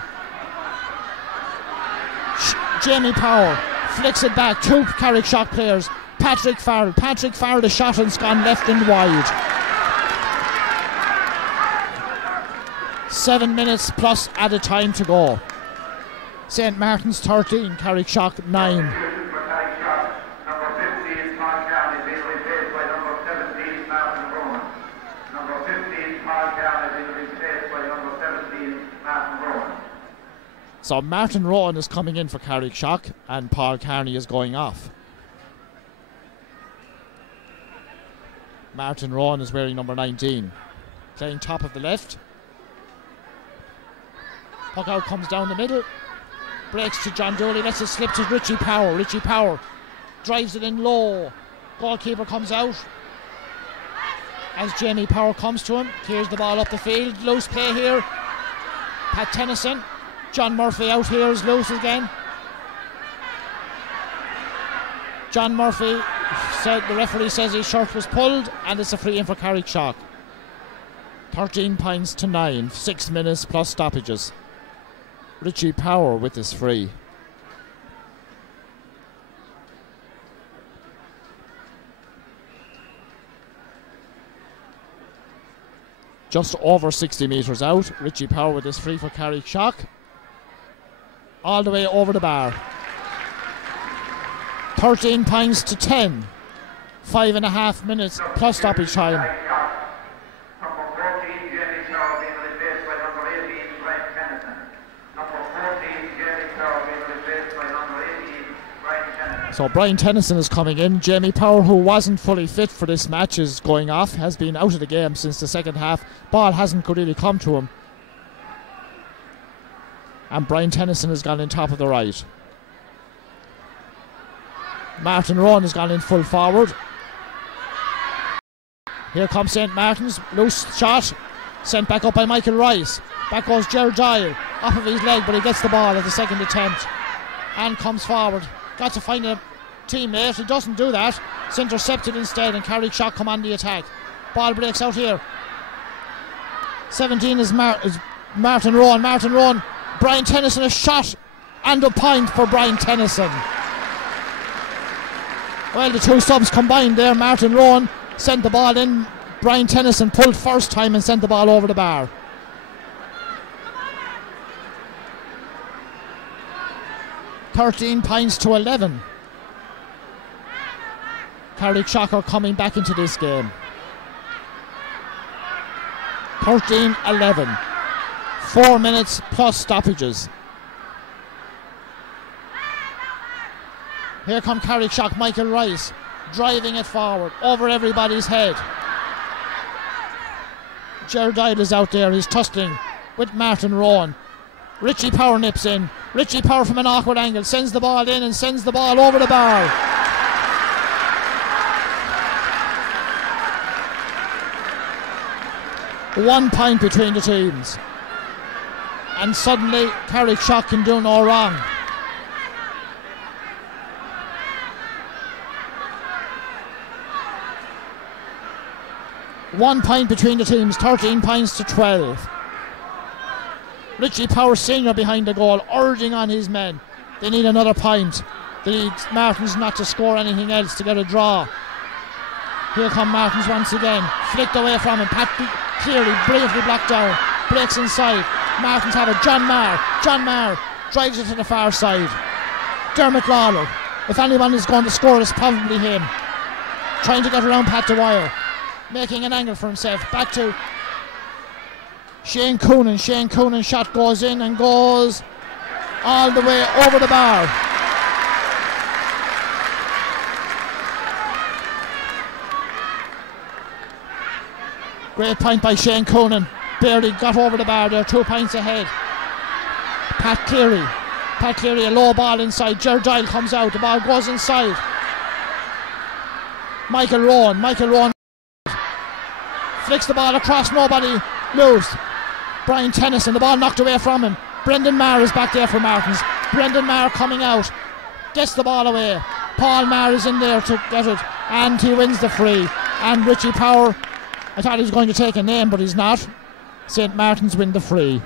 Jamie Power flicks it back. Two Carrickshock players. Patrick Farrell. Patrick Farrell, the shot has gone left and wide. 7 minutes plus added time to go. St. Martin's 13, Carrickshock 9. So Martin Rowan is coming in for Carrickshock and Paul Carney is going off. Martin Rowan is wearing number 19. Playing top of the left. Puck out comes down the middle. Breaks to John Dooley. Lets it slip to Richie Power. Richie Power drives it in low. Goalkeeper comes out. As Jamie Power comes to him. Clears the ball up the field. Loose play here. Pat Tennyson. John Murphy out here is loose again. John Murphy said, the referee says his shirt was pulled and it's a free in for Carrickshock. 13 points to 9, 6 minutes plus stoppages. Richie Power with his free. Just over 60 metres out. Richie Power with his free for Carrickshock. All the way over the bar. 13 points to 10. 5.5 minutes plus stoppage time. So Brian Tennyson is coming in. Jamie Power, who wasn't fully fit for this match, is going off. Has been out of the game since the second half. Ball hasn't really come to him. And Brian Tennyson has gone in top of the right. Martin Rowan has gone in full forward. Here comes St. Martin's. Loose shot. Sent back up by Michael Rice. Back goes Ger Dial. Off of his leg, but he gets the ball at the second attempt. And comes forward. Got to find a teammate. He doesn't do that. It's intercepted instead, and Carrickshock come on the attack. Ball breaks out here. 17 is Martin Rowan. Martin Rowan. Brian Tennyson, a shot and a point for Brian Tennyson. Well, the two subs combined there. Martin Rowan sent the ball in. Brian Tennyson pulled first time and sent the ball over the bar. (13-11). Carrickshock are coming back into this game. 13-11. 4 minutes plus stoppages. Here come Carrickshock. Michael Rice driving it forward over everybody's head. Gerard Doyle is out there. He's tussling with Martin Rowan. Richie Power nips in. Richie Power from an awkward angle sends the ball in and sends the ball over the bar. One point between the teams. And suddenly Carrickshock can do no wrong. One point between the teams, 13 points to 12. Richie Power Senior behind the goal, urging on his men. They need another point. They need Martins not to score anything else to get a draw. Here come Martins once again. Flicked away from him. Pat Cleary brilliantly blocked down. Breaks inside. Martins have it. John Maher. John Maher drives it to the far side. Dermot Lawler. If anyone is going to score, it's probably him. Trying to get around Pat Dwyer. Making an angle for himself. Back to Shane Coonan. Shane Coonan's shot goes in and goes all the way over the bar. Great point by Shane Coonan. Barely got over the bar there, 2 points ahead. Pat Cleary. Pat Cleary, a low ball inside. Gerard Doyle comes out. The ball goes inside. Michael Rowan. Michael Rowan flicks the ball across. Nobody moves. Brian Tennyson. The ball knocked away from him. Brendan Maher is back there for Martins. Brendan Maher coming out. Gets the ball away. Paul Maher is in there to get it. And he wins the free. And Richie Power, I thought he was going to take a name, but he's not. St. Martin's win the free.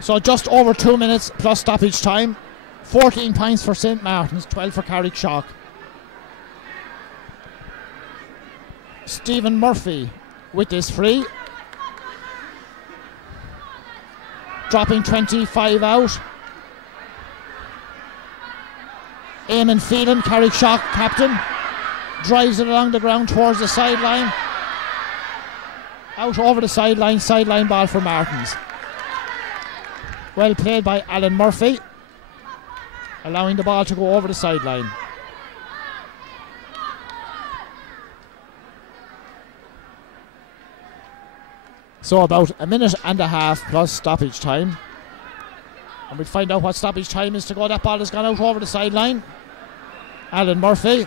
So just over 2 minutes plus stoppage time. 14 points for St. Martin's, 12 for Carrickshock. Stephen Murphy with this free. Dropping 25 out. Eamon Phelan, Carrickshock captain, drives it along the ground towards the sideline. Out over the sideline ball for Martins. Well played by Alan Murphy, allowing the ball to go over the sideline. So about a minute and a half plus stoppage time. And we'll find out what stoppage time is to go. That ball has gone out over the sideline. Alan Murphy.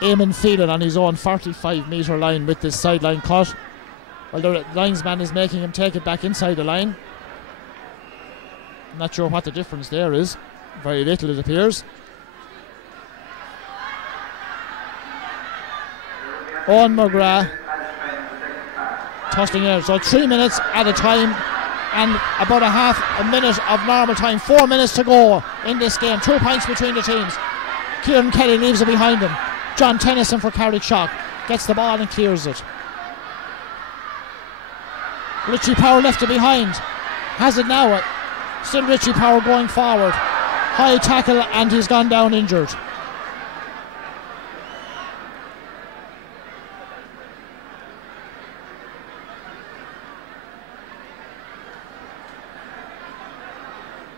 Eamon Phelan on his own 45-metre line with this sideline cut. Well, the linesman is making him take it back inside the line. Not sure what the difference there is. Very little, it appears. Owen McGrath tussling in. So 3 minutes at a time and about a minute of normal time. 4 minutes to go in this game. 2 points between the teams. Kieran Kelly leaves it behind him. John Tennyson for Carrickshock gets the ball and clears it. Richie Power left it behind. Has it now. Still Richie Power going forward. High tackle and he's gone down injured.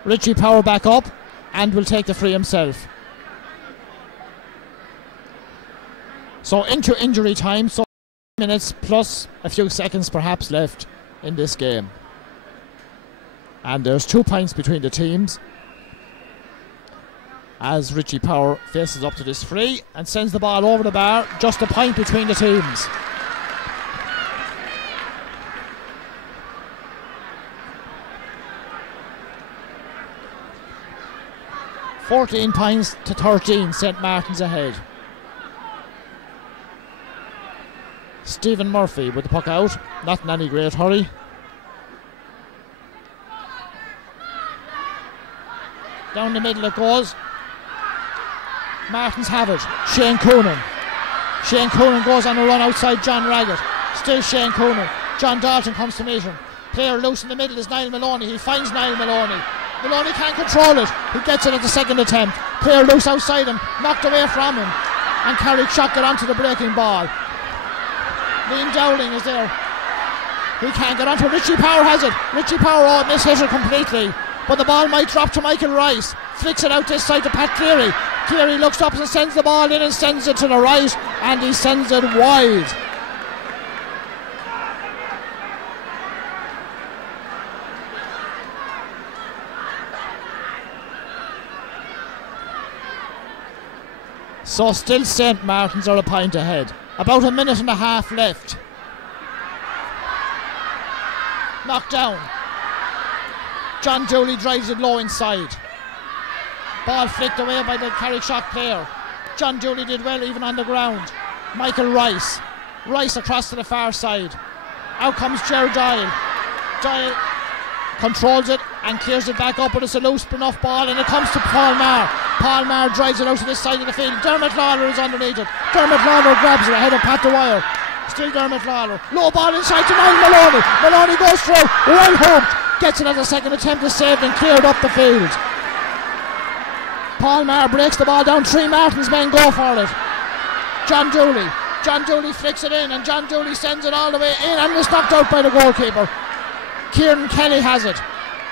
Richie Power back up and will take the free himself. So into injury time, so minutes plus a few seconds perhaps left in this game. And there's 2 points between the teams as Richie Power faces up to this free and sends the ball over the bar. Just a point between the teams. 14 points to 13, St. Martin's ahead. Stephen Murphy with the puck out, not in any great hurry. Down the middle it goes. Martins have it. Shane Coonan. Shane Coonan goes on a run outside John Raggett. Still Shane Coonan. John Dalton comes to meet him. Player loose in the middle is Niall Maloney. He finds Niall Maloney. Maloney can't control it. He gets it at the second attempt. Player loose outside him. Knocked away from him. And Carrickshock get onto the breaking ball. Liam Dowling is there. He can't get onto it. Richie Power has it. Richie Power mishit it completely. But the ball might drop to Michael Rice. Flicks it out this side to Pat Cleary. Cleary looks up and sends the ball in and sends it to the right. And he sends it wide. So still St. Martin's are a point ahead. About a minute and a half left. Knocked down. John Dooley drives it low inside. Ball flicked away by the Carrickshock player. John Dooley did well even on the ground. Michael Rice. Rice across to the far side. Out comes Ger Doyle. Doyle controls it and clears it back up, but it's a loose enough ball and it comes to Paul Maher. Paul Maher drives it out to this side of the field. Dermot Lawler is underneath it. Dermot Lawler grabs it ahead of Pat Dwyer. Still Dermot Lawler. Low ball inside to Niall Maloney. Maloney goes through. Well hooked. Gets it as a second attempt is saved and cleared up the field. Paul Maher breaks the ball down. 3 Martin's men go for it. John Dooley. John Dooley flicks it in and John Dooley sends it all the way in and is knocked out by the goalkeeper. Kieran Kelly has it.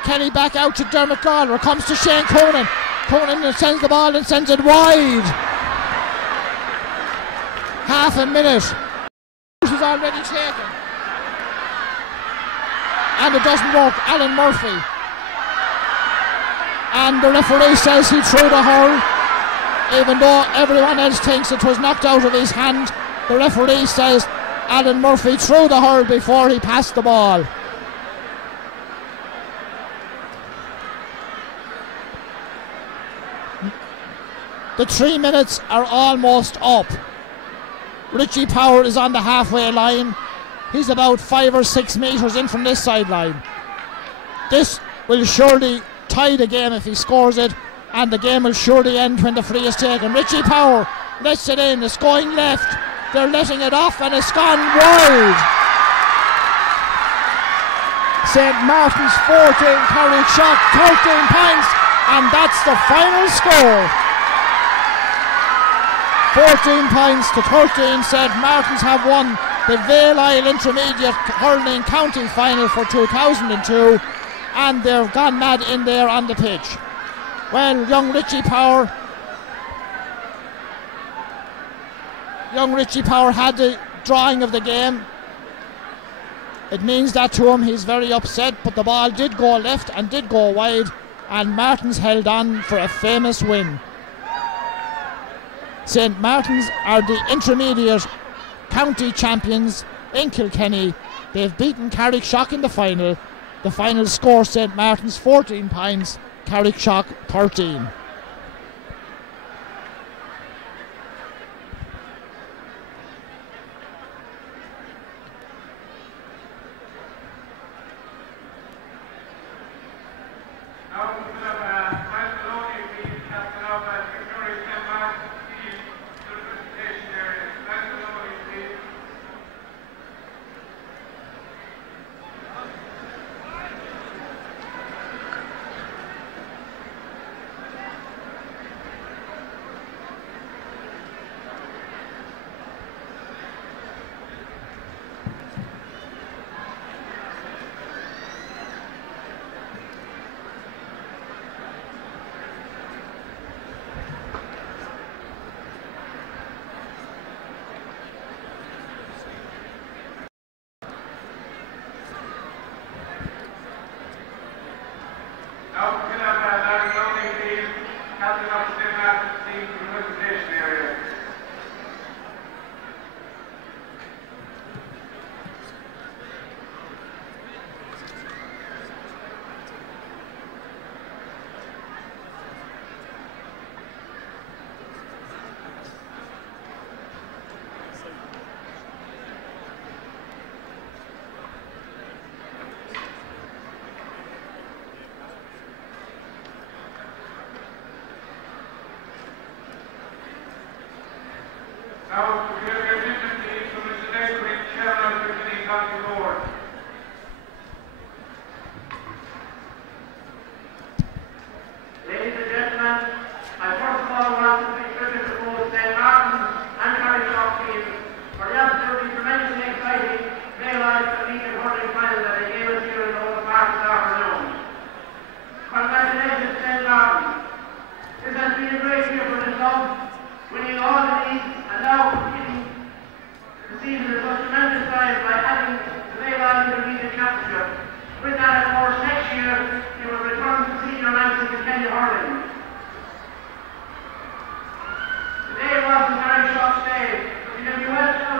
Kelly back out to Dermot Lawler. Comes to Shane Coonan. Coonan sends the ball and sends it wide. Half a minute. Is already taken. And it doesn't work. Alan Murphy. And the referee says he threw the hurl. Even though everyone else thinks it was knocked out of his hand, the referee says Alan Murphy threw the hurl before he passed the ball. The 3 minutes are almost up. Richie Power is on the halfway line. He's about 5 or 6 metres in from this sideline. This will surely tie the game if he scores it, and the game will surely end when the free is taken. Richie Power lets it in. It's going left. They're letting it off and it's gone wide. St. Martin's 14, Carrickshock 13 points, and that's the final score. 14 points to 13. St. Martin's have won the Vale Isle Intermediate Hurling County Final for 2002, and they've gone mad in there on the pitch. Well, young Richie Power had the drawing of the game. It means that to him. He's very upset, but the ball did go left and did go wide, and Martin's held on for a famous win. St. Martin's are the intermediate county champions in Kilkenny. They've beaten Carrickshock in the final. The final score, St. Martin's 14 points, Carrickshock 13. Senior Championship. With that, of course, next year he will return to senior ranks in the Kenny hurling. Today was the Carrickshock Day, but he can be well